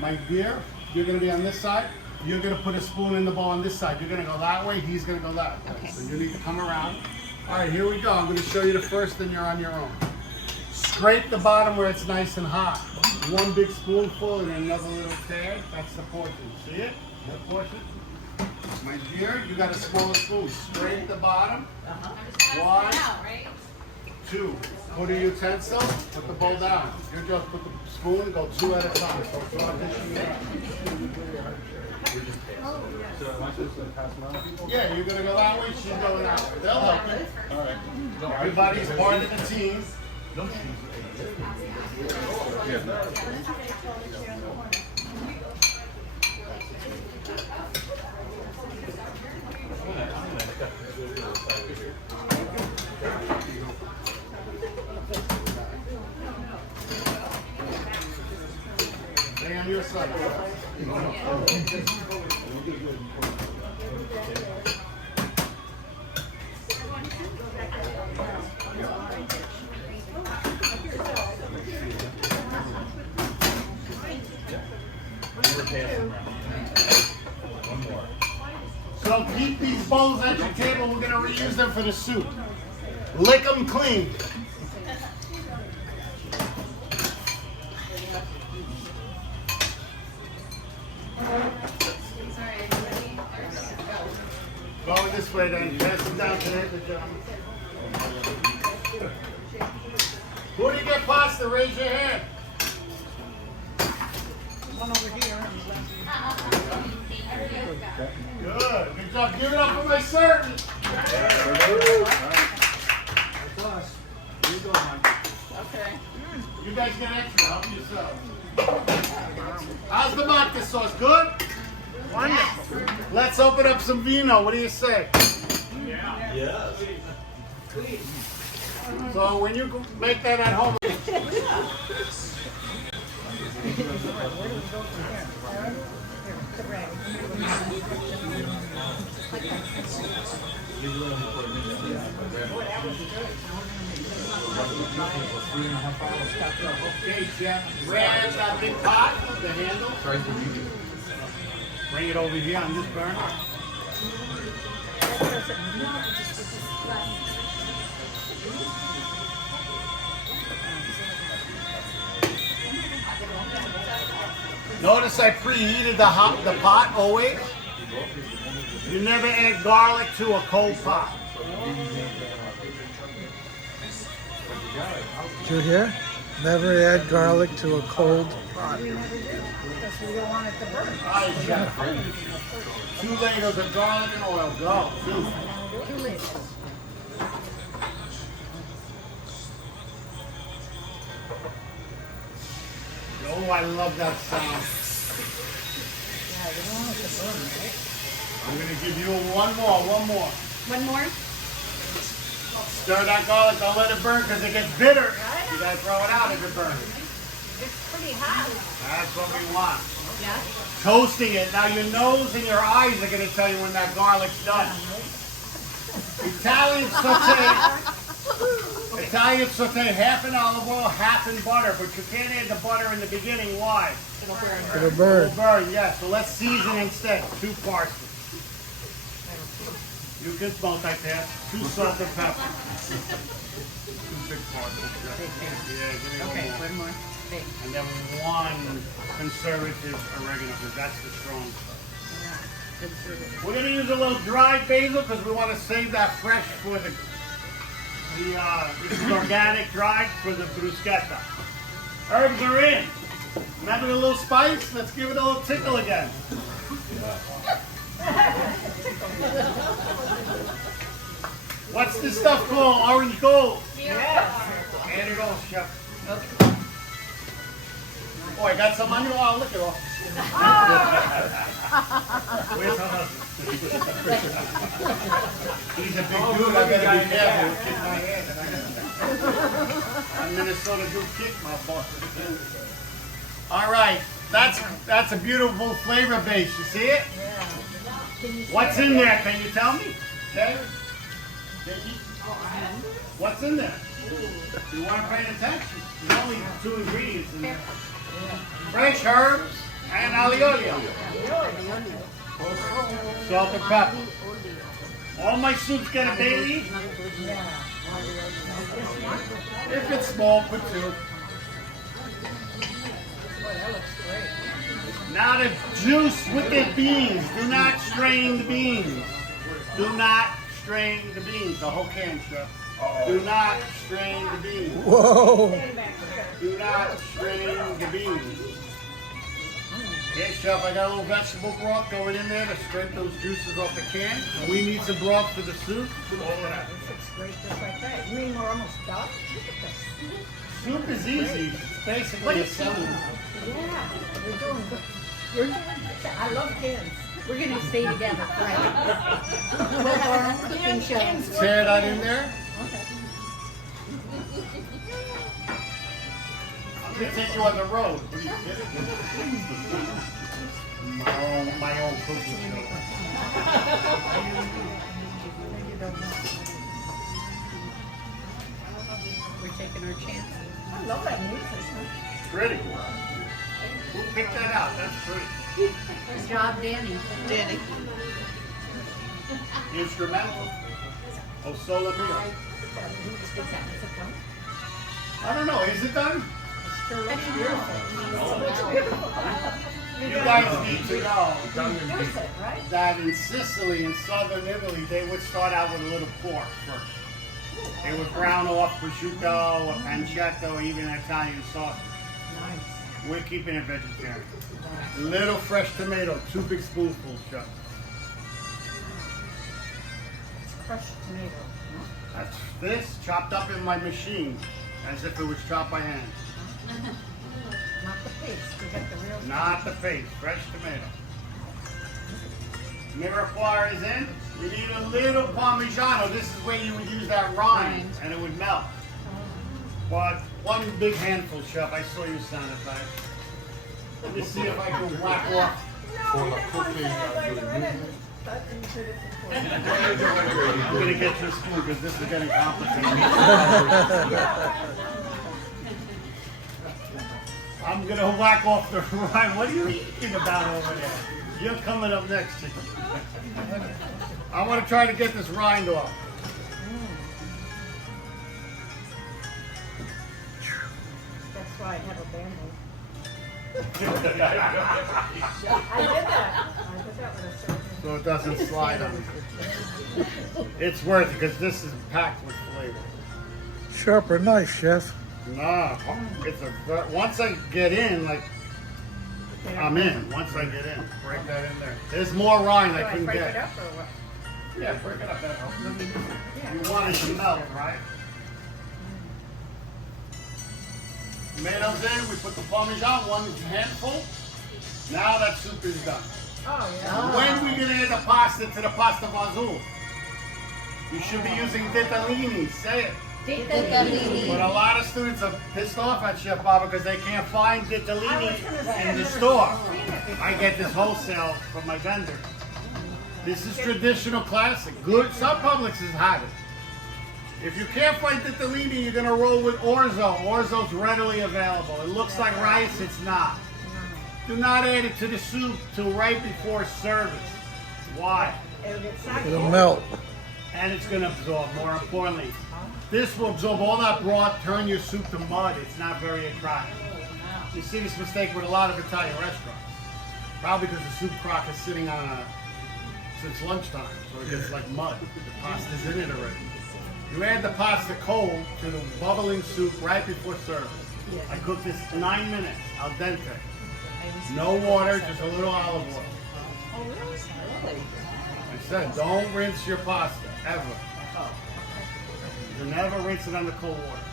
My dear, you're gonna be on this side. You're gonna put a spoon in the bowl on this side. You're gonna go that way, he's gonna go that way. So you need to come around. All right, here we go. I'm gonna show you the first and you're on your own. Scrape the bottom where it's nice and hot. 1 big spoonful and another little tad. That's the portion. See it? That portion? My dear, you got a smaller spoon. Scrape the bottom. I'm just passing 1, it out, right? 2. Put a utensil, put the bowl down. You just put the spoon, go 2 at a time. So it's not dishing it out. Yeah, you're gonna go that way, she's going that way. They'll help you. All right. Everybody's part of the team. Stay on your side. So keep these bowls at your table. We're going to reuse them for the soup. Lick them clean. Go this way then. Pass it down to the gentleman. Who did get pasta? Raise your hand. One over here. Good. Good job. Give it up for my servant. That's us. Here you go, Mike. Okay. You guys get extra. Help yourself. How's the vodka sauce? Good? Wonderful. Let's open up some vino. What do you say? Yes. So when you go make that at home. Okay, Jeff. Grab that big pot, the handle. Bring it over here on this burner. Notice I preheated the pot always. You never add garlic to a cold pot. Did you hear? Never add garlic to a cold pot. We never do, because we don't want it to burn. Alright, Jeff. 2 liters of garlic and oil. Go. 2. 2 liters. Oh, I love that sound. I'm going to give you one more. One more? Stir that garlic, don't let it burn because it gets bitter. You got to throw it out if it burns. It's pretty hot. That's what we want. Yeah. Toasting it. Now your nose and your eyes are going to tell you when that garlic's done. Italian saute half in olive oil, half in butter, but you can't add the butter in the beginning. Why? It'll burn. It'll burn, yeah. So let's season instead. 2 parsley. You can multitask. 2 salt and pepper. 2 big parsley. Yeah, give me one more. And then 1 conservative oregano, because that's the strong stuff. We're going to use a little dried basil because we want to save that fresh for this is organic dried for the bruschetta. Herbs are in. Remember the little spice? Let's give it a little tickle again. What's this stuff called? Orange gold. Yeah. Add it all, chef. Oh, I got some on you. Oh, look at all. Where's her husband? He's a big dude. I gotta be careful. Kick my head. I'm Minnesota dude. Kick my boss. All right, that's a beautiful flavor base. You see it? What's in there? Can you tell me? Okay. What's in there? You want to pay attention? There's only 2 ingredients in there. Fresh herbs and aliolio. Salt and pepper. All my soups get a bay leaf. If it's small, put 2. Now the juice with the beans. Do not strain the beans. Do not strain the beans. The whole can, chef. Do not strain the beans. Whoa. Do not strain the beans. Okay, Chef, I got a little vegetable broth going in there to scrape those juices off the can. And we need some broth for the soup. All of that. It's great just like that. You mean we're almost done? Look at this. Soup is easy. It's basically a salad. Yeah, we're doing good. You're doing good. I love cans. We're gonna stay together. We'll have our own cooking shows. Tear that in there. I'm gonna take you on the road. What are you kidding? My own cooking show. We're taking our chances. I love that music. Pretty. Who picked that out? That's pretty. Good job, Danny. Danny. Instrumental. Oh, Solo Mio. I don't know. Is it done? Sure looks beautiful. You guys need to know Use it, right? that in Sicily, in southern Italy, they would start out with a little pork first. They would brown off prosciutto, or pancetta, or even Italian sausage. Nice. We're keeping it vegetarian. Little fresh tomato, 2 big spoonfuls, Chuck. Crushed tomato. That's this chopped up in my machine, as if it was chopped by hand. Not the paste. We got the real. Not the paste, fresh tomato. Mirepoix is in. We need a little Parmigiano. This is where you would use that rind, and it would melt. But one big handful, Chef. I saw you sanitize. Let me see if I can whack off. I'm gonna get you a spoon because this is getting complicated. I'm gonna whack off the rind. What are you eating about over there? You're coming up next, chicken. I want to try to get this rind off. That's why I have a Band-Aid. I did that. I did that with a surgeon. So it doesn't slide on me. It's worth it because this is packed with flavor. Sharper knife, Chef. Nah, it's a once I get in, like I'm in. Once I get in, break that in there. There's more rind I Do I can break get. it up or what? Yeah, break it up. That helps. Yeah. You want it to melt, right? Tomatoes in. We put the Parmesan, 1 handful. Now that soup is done. Oh, yeah. When we gonna add the pasta to the pasta fazool? You should be using ditalini. Say it. But a lot of students are pissed off at Chef Baba because they can't find ditalini in the store. I get this wholesale from my vendor. This is traditional classic. Good. Some Publixes have it. If you can't find ditalini, you're gonna roll with orzo. Orzo's readily available. It looks like rice. It's not. Do not add it to the soup till right before service. Why? It'll melt. And it's going to absorb, more importantly. This will absorb all that broth, turn your soup to mud. It's not very attractive. You see this mistake with a lot of Italian restaurants. Probably because the soup crock is sitting on since lunchtime, so it gets like mud. The pasta's in it already. You add the pasta cold to the bubbling soup right before service. I cook this 9 minutes, al dente. No water, just a little olive oil. Oh, really? I said, don't rinse your pasta, ever. You never rinse it under cold water.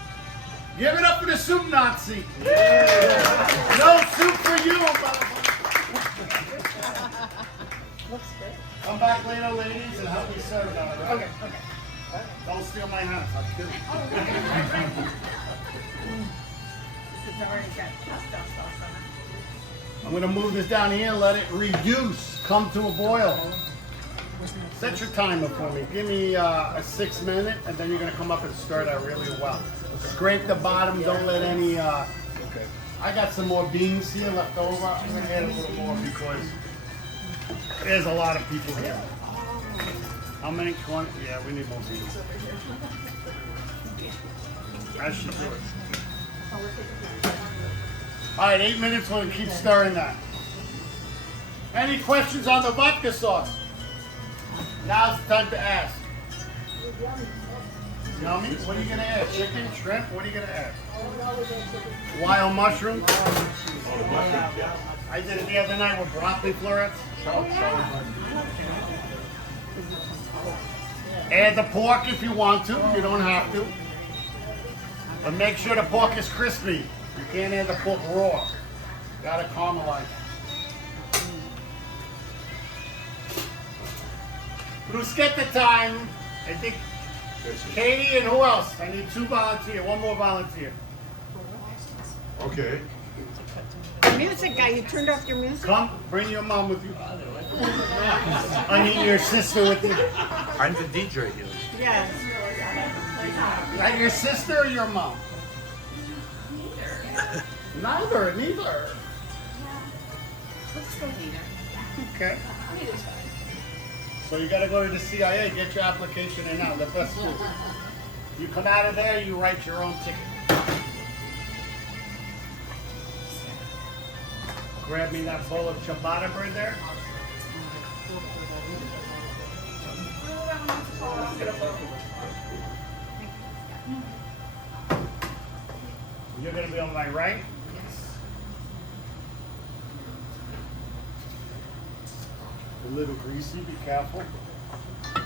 Give it up for the soup Nazi. Yeah. No soup for you, Looks good. Come back later, ladies, and help me serve that, all right? Okay. Don't steal my hands, I'll kill you. This has already got pasta sauce on it. I'm gonna move this down here and let it reduce, come to a boil. Set your timer for me. Give me a 6 minute, and then you're gonna come up and stir that really well. Scrape the bottom, don't let any, I got some more beans here left over. I'm gonna add a little more because there's a lot of people here. How many? 20? Yeah, we need more beans. I should do it. All right, 8 minutes, we'll keep stirring that. Any questions on the vodka sauce? Now's the time to ask. Yummy. What are you gonna add? Chicken, shrimp? What are you gonna add? Wild mushrooms. I did it the other night with broccoli florets. Add the pork if you want to. You don't have to. But make sure the pork is crispy. You can't add the pork raw. Gotta caramelize. Bruschetta time. I think Katie and who else? I need 2 volunteers. 1 more volunteer. Okay. Music guy, you turned off your music? Come, bring your mom with you. I mean your sister with you. I'm the DJ here. Yes. Right, your sister or your mom? Neither. Neither. Let's go neither. Okay. Neither's fine. So you gotta go to the CIA, get your application in now, the best school. You come out of there, you write your own ticket. Grab me that bowl of ciabatta bread there. You're gonna be on my right? A little greasy, be careful. Those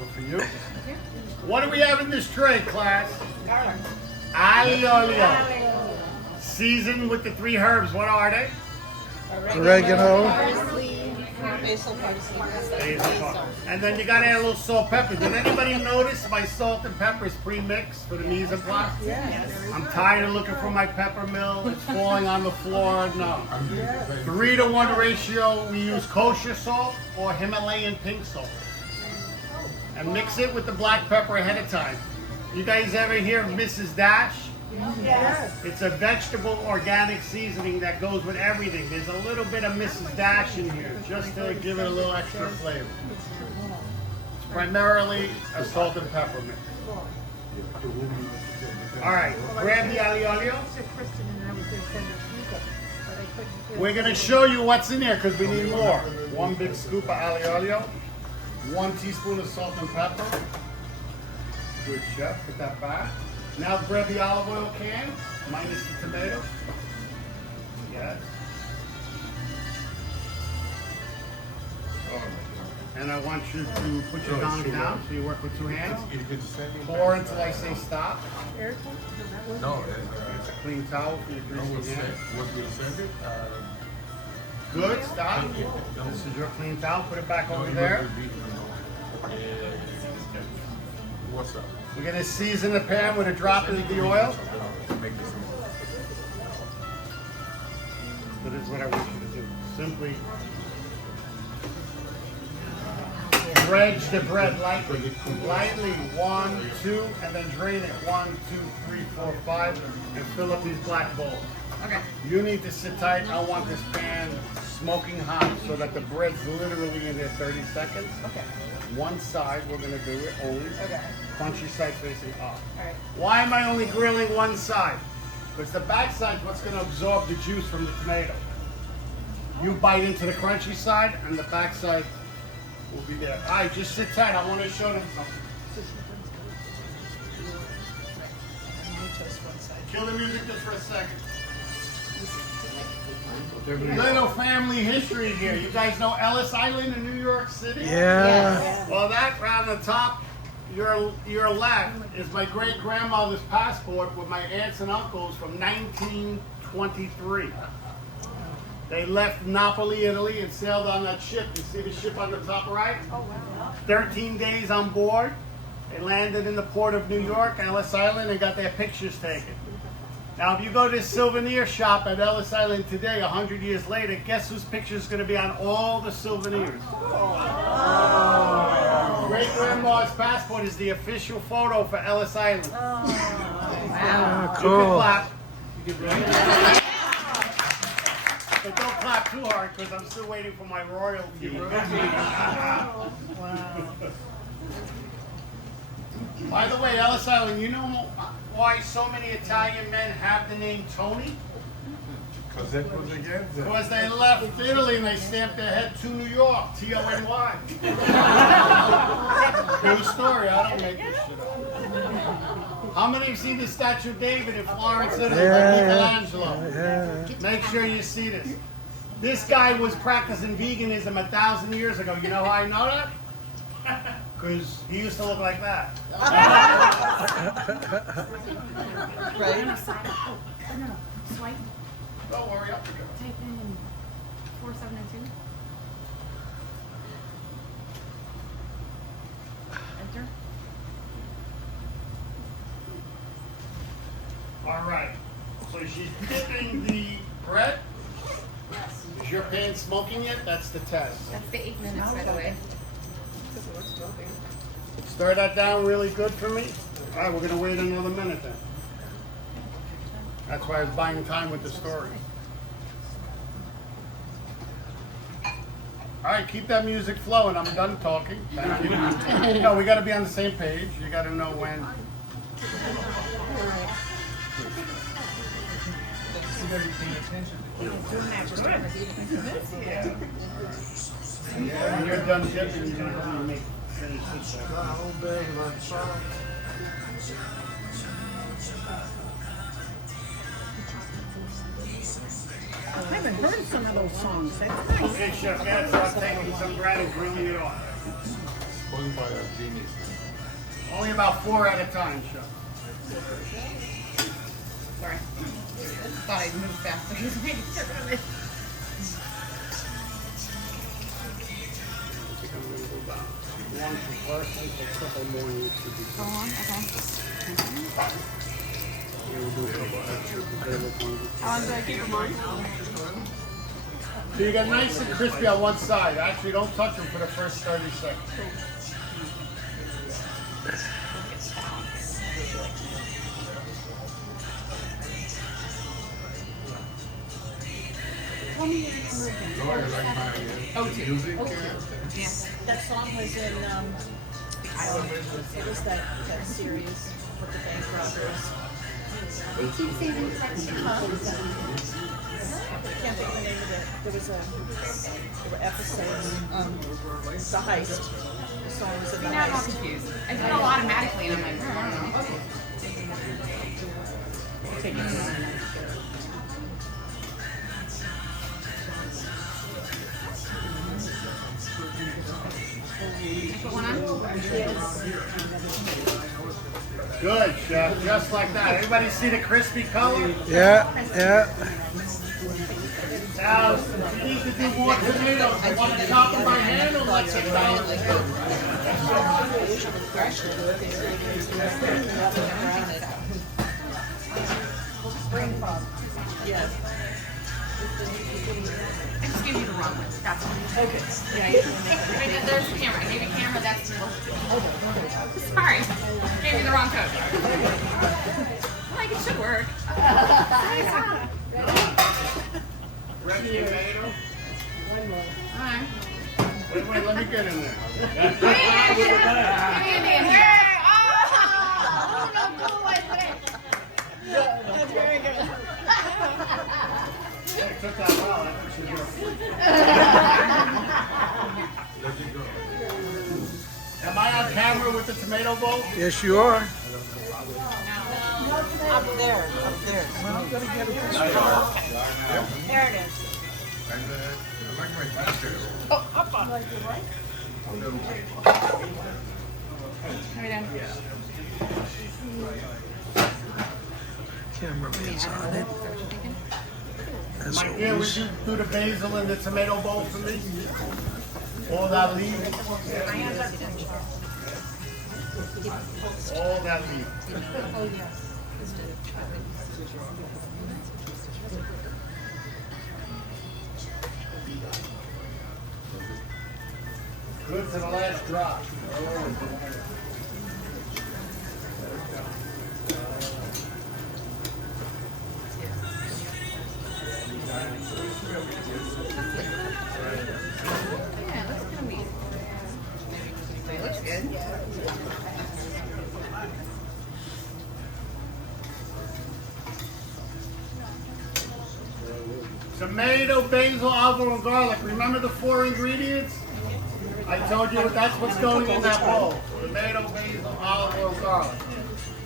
are for you. What do we have in this tray, class? Garlic. Aglio. Seasoned with the 3 herbs. What are they? Oregano. Parsley, basil, parsley. And then you gotta add a little salt, pepper. Did anybody notice my salt and pepper is pre-mixed for the mise en place? Yes. I'm tired of looking for my pepper mill. It's falling on the floor. No. 3-to-1 ratio. We use kosher salt or Himalayan pink salt. And mix it with the black pepper ahead of time. You guys ever hear of Mrs. Dash? Yes. It's a vegetable organic seasoning that goes with everything. There's a little bit of Mrs. Dash in here just to give it a little extra flavor. It's primarily a salt and pepper mix. All right, grab the aglio olio. Kristen and I was going to send it to you, but I couldn't. We're gonna show you what's in there because we need more. 1 big scoop of aglio olio, 1 teaspoon of salt and pepper. Good, chef. Put that back. Now grab the olive oil can, minus the tomato. Yes. And I want you to put your tongue down, so you work with 2 hands. Pour until I say stop. No, It's a clean towel for your greasy hands. what you send it? Good, stop. This is your clean towel. Put it back over there. What's up? We're gonna season the pan with a drop of the oil. Make this So this is what I want you to do. Simply dredge the bread lightly. 1, 2, and then drain it. 1, 2, 3, 4, 5, and fill up these black bowls. Okay. You need to sit tight. I want this pan smoking hot so that the bread's literally in there 30 seconds. Okay. One side, we're gonna do it only. Okay. Crunchy side facing up. All right. Why am I only grilling one side? Because the back side's what's gonna absorb the juice from the tomato. You bite into the crunchy side and the back side will be there. All right, just sit tight. I wanna show them something. Kill the music just for a second. Little family history here. You guys know Ellis Island in New York City? Yeah. Well, that round the top, your left, is my great grandmother's passport with my aunts and uncles from 1923. They left Napoli, Italy, and sailed on that ship. You see the ship on the top right? Oh, wow. 13 days on board. They landed in the port of New York, Ellis Island, and got their pictures taken. Now, if you go to this souvenir shop at Ellis Island today, 100 years later, guess whose picture is going to be on all the souvenirs? Oh. Great-grandma's passport is the official photo for Ellis Island. Oh, You cool. can clap. But don't clap too hard because I'm still waiting for my royalty. By the way, Ellis Island, you know why so many Italian men have the name Tony? Because they left Italy and they stamped their head to New York, T-O-N-Y. True story, I don't make this shit up. How many have seen the statue of David in Florence, Italy, by Michelangelo? Yeah. Make sure you see this. This guy was practicing veganism 1,000 years ago. You know how I know that? Because he used to look like that. Right? No, swipe. Don't worry, up to go. Type in 4702. Enter. All right. So she's dipping the bread. Is your pan smoking yet? That's the test. That's the 8 minutes, by the way. Stir that down really good for me. All right, we're gonna wait another minute then. That's why I was buying time with the story. All right, keep that music flowing. I'm done talking. Thank you. No, we got to be on the same page. You got to know when. When you're done dipping, you're gonna make finish this up. I haven't heard some of those songs. That's nice. Okay, Chef, now start taking some bread and grilling it off. Spoiled by a genius. Only about 4 at a time, Chef. Sorry. Thought I'd move faster. I think I'm gonna go down. One for first, a couple more need to be. Go on, okay. Yeah, we'll do a couple extra because they look hungry. How long do I keep them on? So you got nice and crispy on one side. Actually, don't touch them for the first 30 seconds. That song was in, it was that series with the bank robbers. They keep saying Can't think of the name of it. There were episodes, the heist. The song was in the Now I'm heist. confused. I do it all automatically, and I'm like, I don't know. Put one on? Good, Chef. Just like that. Everybody see the crispy color? Yeah, yeah. Now, you need to do more tomatoes. I want to chop them by hand or let them down. Yeah. I just gave you the wrong one. That's all. Okay. Yeah, you can make it. I did, there's the camera. I gave you the camera. That's sorry. Gave you the wrong code. Like it should work. Red tomato. Alright. Wait, let me get in there. Give me in here. Oh, no, go away. That's very good. It took that while. I think she's good. Am I on camera with the tomato bowl? Yes, you are. Up there, up there. There it is. And I like my t-shirt. How we done? Cameraman's on it. As My dear, would always. you do the basil in the tomato bowl for me? All that leaf. All that leaf. Good to the last drop. Yeah, it looks kind of neat. It looks good. tomato, basil, olive oil, and garlic. Remember the 4 ingredients? I told you that's what's going in that bowl. Tomato, basil, olive oil, garlic.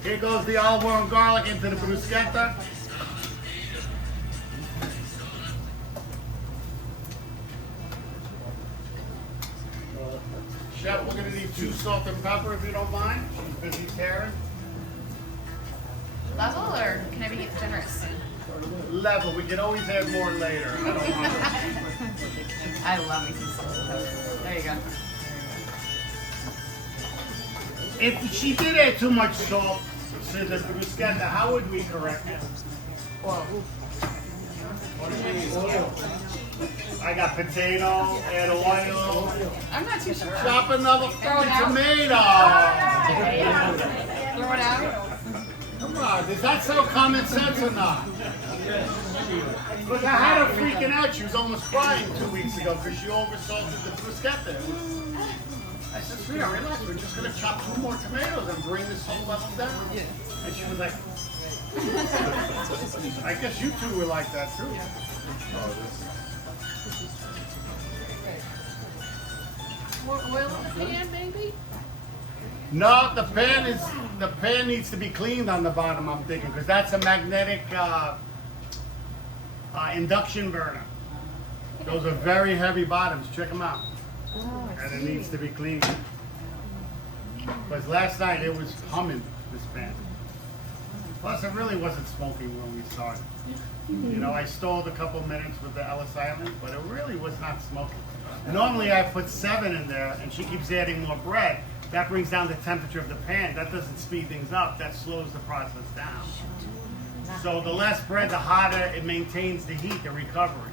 Here goes the olive oil and garlic into the bruschetta. Chef, we're gonna need 2 salt and pepper if you don't mind. She's busy tearing. Level or can I be generous? Level, we can always add more later. I don't want to. I love me some salt and pepper. There you go. If she did add too much salt to the bruschetta, how would we correct it? Whoa. I got potato, add oil, I'm not too sure. chop another Throw it out. tomato. Throw it out. Come on, does that sound common sense or not? Look, I had her freaking out. She was almost crying 2 weeks ago because she oversalted the bruschetta. I said, sweetheart, relax. We're just going to chop 2 more tomatoes and bring the salt level down. And she was like, I guess you 2 were like that too. More oil in the pan, maybe? No, the pan needs to be cleaned on the bottom, I'm thinking, because that's a magnetic induction burner. Those are very heavy bottoms. Check them out. And it needs to be cleaned. Because last night it was humming, this pan. Plus, it really wasn't smoking when we started. You know, I stalled a couple minutes with the Ellis Island, but it really was not smoking. Normally, I put 7 in there, and she keeps adding more bread. That brings down the temperature of the pan. That doesn't speed things up. That slows the process down. So the less bread, the hotter it maintains the heat, the recovery.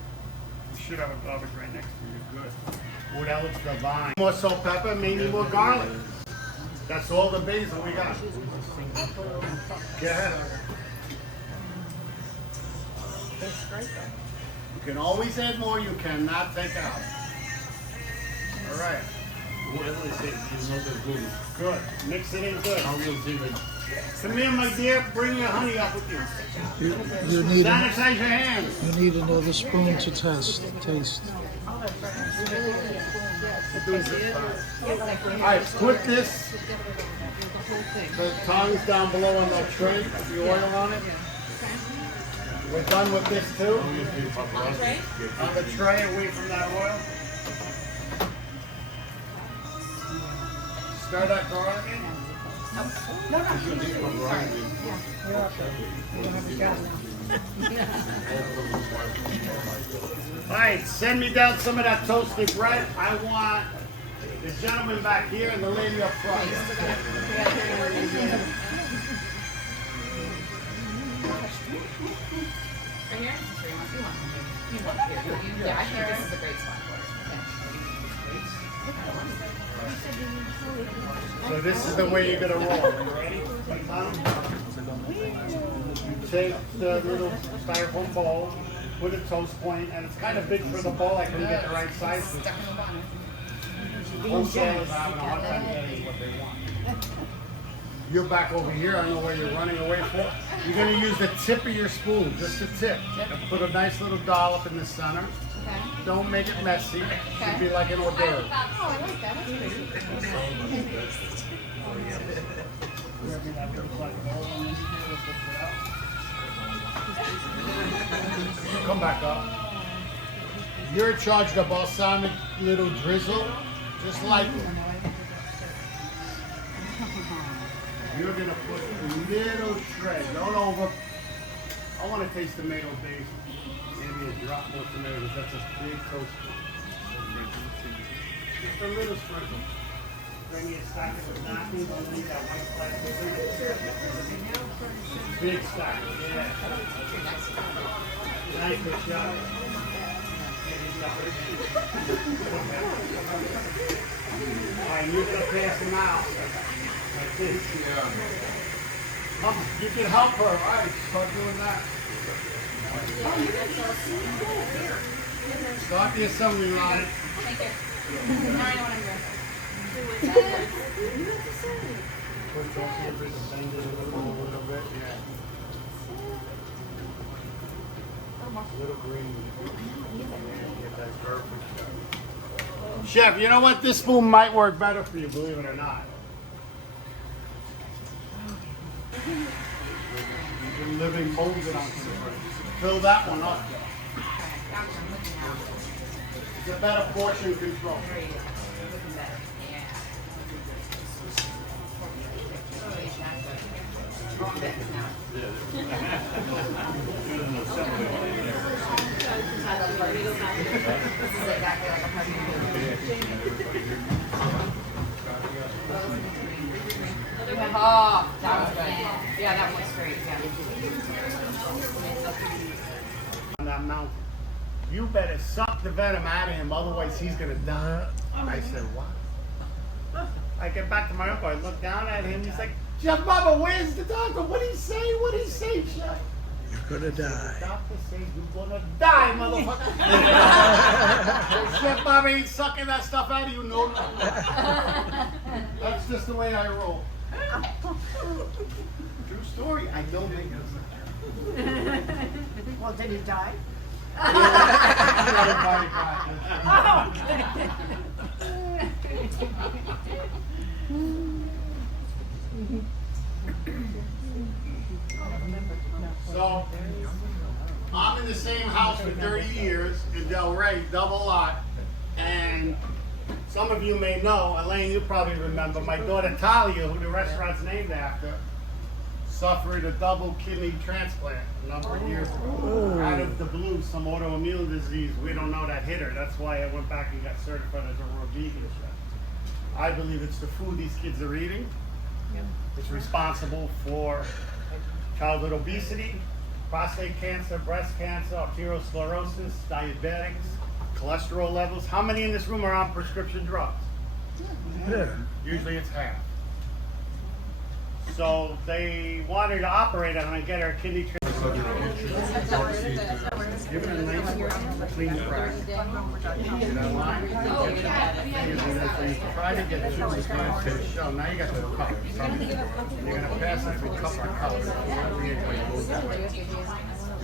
You should have a garbage right next to you. Good. What else divine? More salt, pepper, maybe more garlic. That's all the basil we got. Go ahead. You can always add more. You cannot take out. All right. Good. Mix it in good. Come here, my dear. Bring your honey up with you. You need Sanitize your hands. you need another spoon to taste. All right, put this, the tongs down below on that tray, with the oil on it. We're done with this too. On the tray, away from that oil. Stir that garlic in. All right, send me down some of that toasted bread. I want the gentleman back here and the lady up front. Right here? Sure, you want here. Yeah, I think this is a great spot for it. So this is the way you're gonna roll. You ready? You take the little styrofoam bowl, put a toast point, and it's kind of big for the bowl. I couldn't get the right size. Wholesalers are having a hard time getting what they want. You're back over here. I don't know where you're running away for. You're gonna use the tip of your spoon, just the tip, and put a nice little dollop in the center. Okay. Don't make it messy. It should be like an hors d'oeuvre. Oh, I like that. That's pretty. Come back up. You're in charge of the balsamic little drizzle, just lightly. You're gonna put a little shred, don't over. I want to taste tomato base. Maybe a drop more tomatoes. That's a big toast. Just a little sprinkle. Bring me a stack of napkins. Don't need that white plastic. Big stack. Yeah. Nice good job. Alright, you're gonna pass them out. Like this. Come, you can help her. Alright, start doing that. Start the assembly line. Thank you. Now I know what I'm doing. Put toasted bit of things in a little bit, yeah. Little green. Get that perfect stuff. Chef, you know what? This spoon might work better for you, believe it or not. You've been living molded on some. Fill that one up. It's a better portion control. Oh, that was good. Yeah, that was great. Yeah. On that mountain. You better suck the venom out of him, otherwise he's gonna die. I said, what? I get back to my uncle, I look down at him, he's like, Chef Bubba, where's the doctor? What'd he say? What'd he say, Chef? You're gonna die. The doctor says you're gonna die, motherfucker. Chef Bubba ain't sucking that stuff out of you, no. That's just the way I roll. True story, I don't make it. Well, did he die? So, I'm in the same house for 30 years in Delray, double lot, and some of you may know, Elaine, you probably remember, my daughter Talia, who the restaurant's named after, suffered a double kidney transplant a number of years ago. Out of the blue, some autoimmune disease, we don't know that hit her. That's why I went back and got certified as a raw vegan chef. I believe it's the food these kids are eating. It's responsible for childhood obesity, prostate cancer, breast cancer, arteriosclerosis, diabetics, cholesterol levels. How many in this room are on prescription drugs? Yeah. Usually it's half. So they wanted to operate on her and get her a kidney transplant. Give it a nice clean crack. You know why? Try to get two sides to the show. Now you got the cup. You're going to pass it through cup to cup.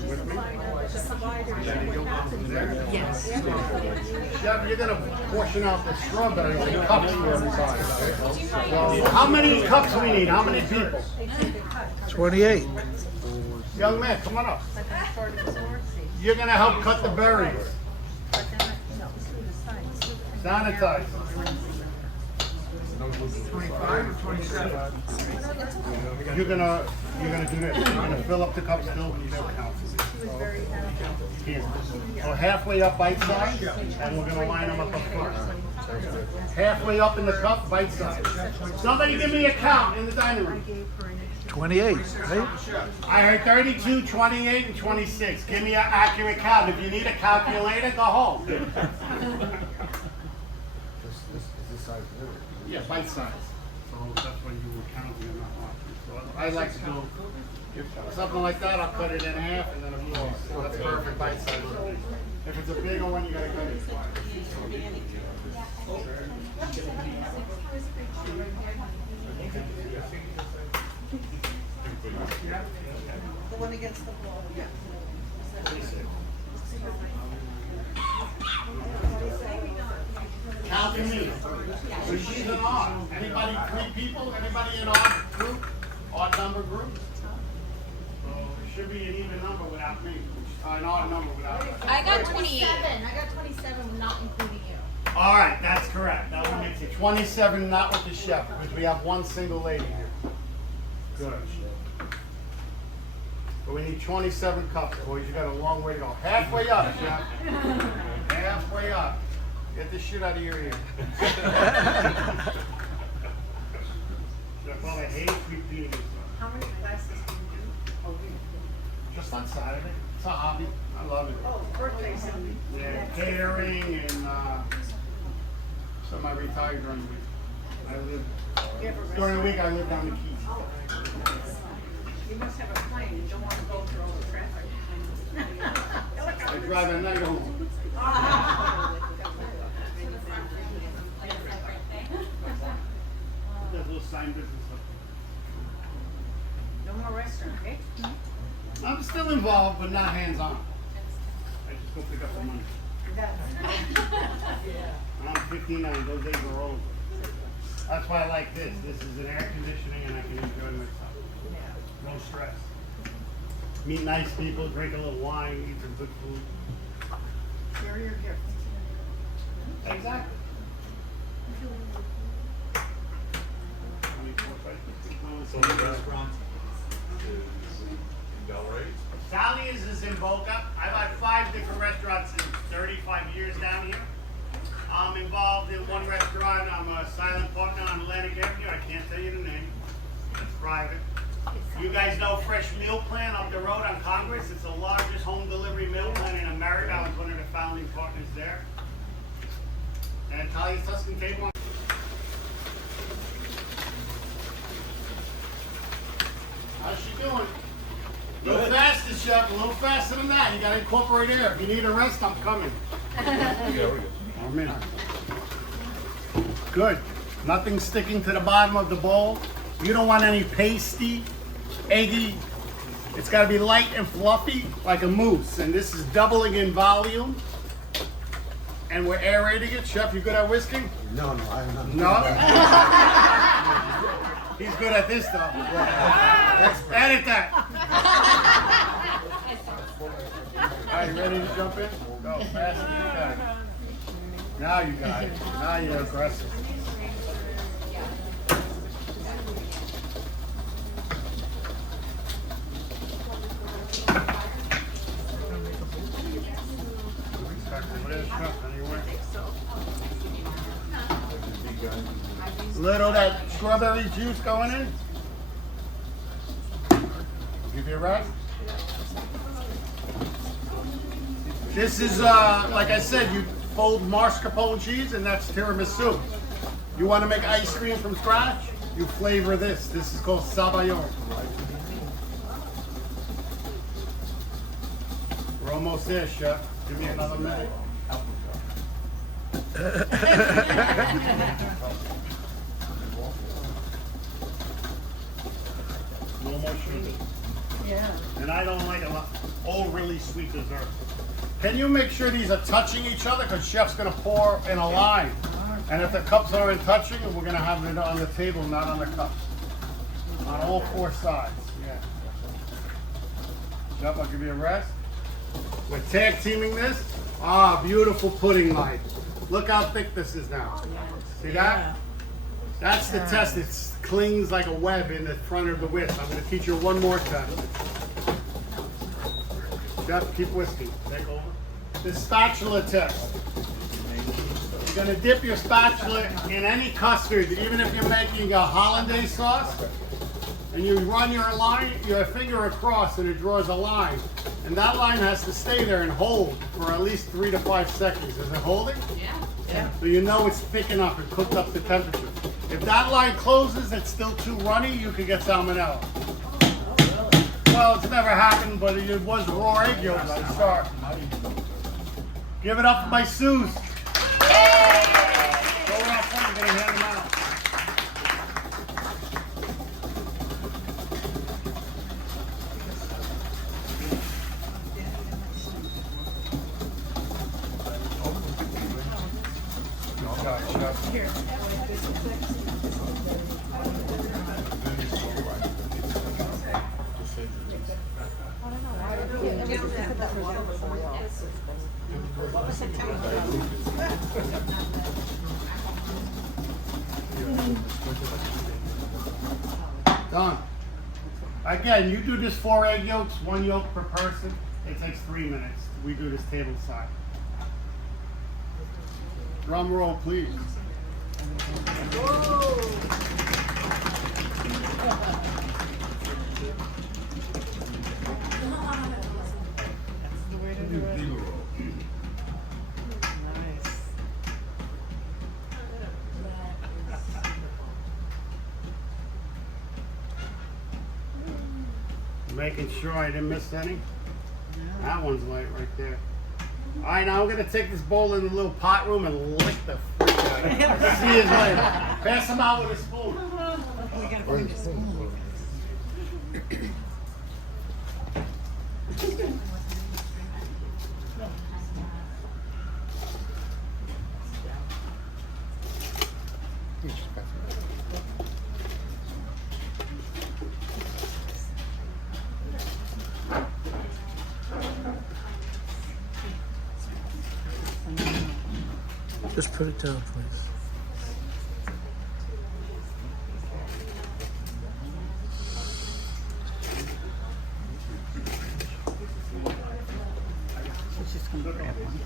You with me? Then you go from there. Yes. Chef, you're going to portion out the strawberries in cups for everybody. So how many cups we need? How many people? 28. Young man, come on up. You're going to help cut the berries. Sanitize. 25 or 27? You're gonna do this. You're gonna fill up the cup still. They'll count. Here. So halfway up bite size, and we're gonna line them up front. Halfway up in the cup, bite size. Somebody give me a count in the dining room. 28, right? I heard 32, 28, and 26. Give me an accurate count. If you need a calculator, go home. This is the size of it. Yeah, bite size. So that's when you were counting and not watching. So I like to do something like that. I'll cut it in half and then a piece. So that's perfect bite size. If it's a bigger one, you gotta cut it twice. The one against the wall. Yeah. Counting me. So she's an odd. Anybody, 3 people? Anybody in odd group? Odd number group? So it should be an even number without me. An odd number without me. I got 28. I got 27, not including you. All right, that's correct. That one makes it 27, not with the chef, because we have one single lady here. Good. But we need 27 cups, boys. You got a long way to go. Halfway up, chef. Halfway up. Get this shit out of your ear. Chef, well, I hate repeating this. How many classes do you do? Oh, Just on Saturday. It's a hobby. I love it. oh, birthdays. Yeah, catering and semi-retired during the week. I live during the week. I live down the Keys. You must have a plane. You don't want to go through all the traffic. I drive at night home. That little sign business. No more restaurant, okay? I'm still involved, but not hands-on. Let's go pick up the money. I'm 59, those days are over. That's why I like this. This is an air conditioning and I can enjoy myself. No stress. Meet nice people, drink a little wine, eat some good food. Share your gift. Exactly. So the restaurant is in Delray. Sally's is in Boca. I've had 5 different restaurants in 35 years down here. I'm involved in one restaurant. I'm a silent partner on Atlantic Avenue. I can't tell you the name. It's private. You guys know Fresh Meal Plan up the road on Congress? It's the largest home delivery meal plan in America. I was one of the founding partners there. And Italian Tuscan table. How's she doing? A little faster, Chef. A little faster than that. You got to incorporate air. If you need a rest, I'm coming. I'm in. Good. Nothing sticking to the bottom of the bowl. You don't want any pasty, eggy. It's got to be light and fluffy like a mousse. And this is doubling in volume. And we're aerating it. Chef, you good at whisking? No, I'm not. No? He's good at this though. Let's edit that. All right, you ready to jump in? Go fast as you can. Now you got it. Now you're aggressive. Little that strawberry juice going in. Give you a rest. This is, like I said, you fold mascarpone cheese and that's tiramisu. You want to make ice cream from scratch? You flavor this. This is called sabayon. We're almost there, Chef. Give me another minute. No more sugar. Yeah. And I don't like a lot overly sweet dessert. Can you make sure these are touching each other? Because Chef's going to pour in a line. And if the cups aren't touching, we're going to have it on the table, not on the cups. On all 4 sides. Yeah. Chef, I'll give you a rest. We're tag teaming this. Ah, beautiful pudding line. Look how thick this is now. See that? That's the test. It clings like a web in the front of the whisk. I'm going to teach you one more time. Chef, keep whisking. Take over. The spatula test. You're going to dip your spatula in any custard, even if you're making a hollandaise sauce, and you run your finger across and it draws a line. And that line has to stay there and hold for at least 3 to 5 seconds. Is it holding? Yeah. So you know it's thick enough and cooked up to temperature. If that line closes, it's still too runny, you could get salmonella. Well, it's never happened, but it was raw egg yolks to start. Give it up for my Suze. Go out front, I'm gonna hand them out. Done. Again, you do this 4 egg yolks, 1 yolk per person. It takes 3 minutes. We do this table side. Drum roll, please. Making sure I didn't miss any. That one's light right there. All right, now I'm gonna take this bowl in the little pot room and lick the freak out of it. See you later. Pass them out with a spoon. Just put it down, please. She's just gonna grab one.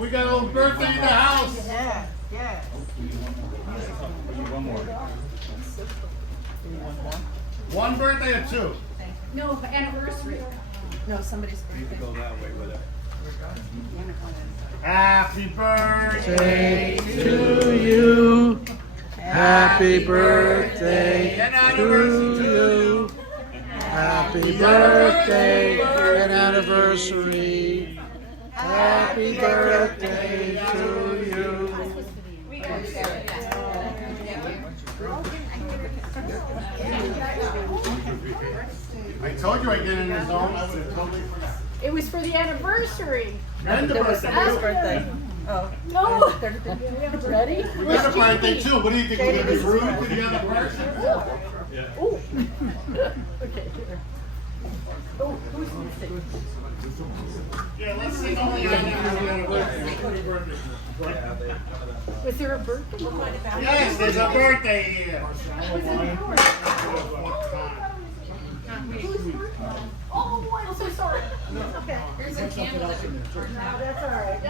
We got a little birthday in the house. Yeah, yeah. One more. One birthday or two? No, anniversary. No, somebody's birthday. Go that way with it. Happy birthday To you. Happy birthday to you. Happy birthday and anniversary. Happy birthday to you. I told you I'd get in the zone. I would have totally forgot. It was for the anniversary. And the birthday. Somebody's birthday. Oh. No. Ready? We got a birthday too. What do you think? We're gonna be rude to the other person? Okay, here. Oh, who's missing? Yeah, let's sing only on anniversary. Was there a birthday? Yes, there's a birthday here. Oh, I'm so sorry. Here's a candle that we can burn out. That's all right.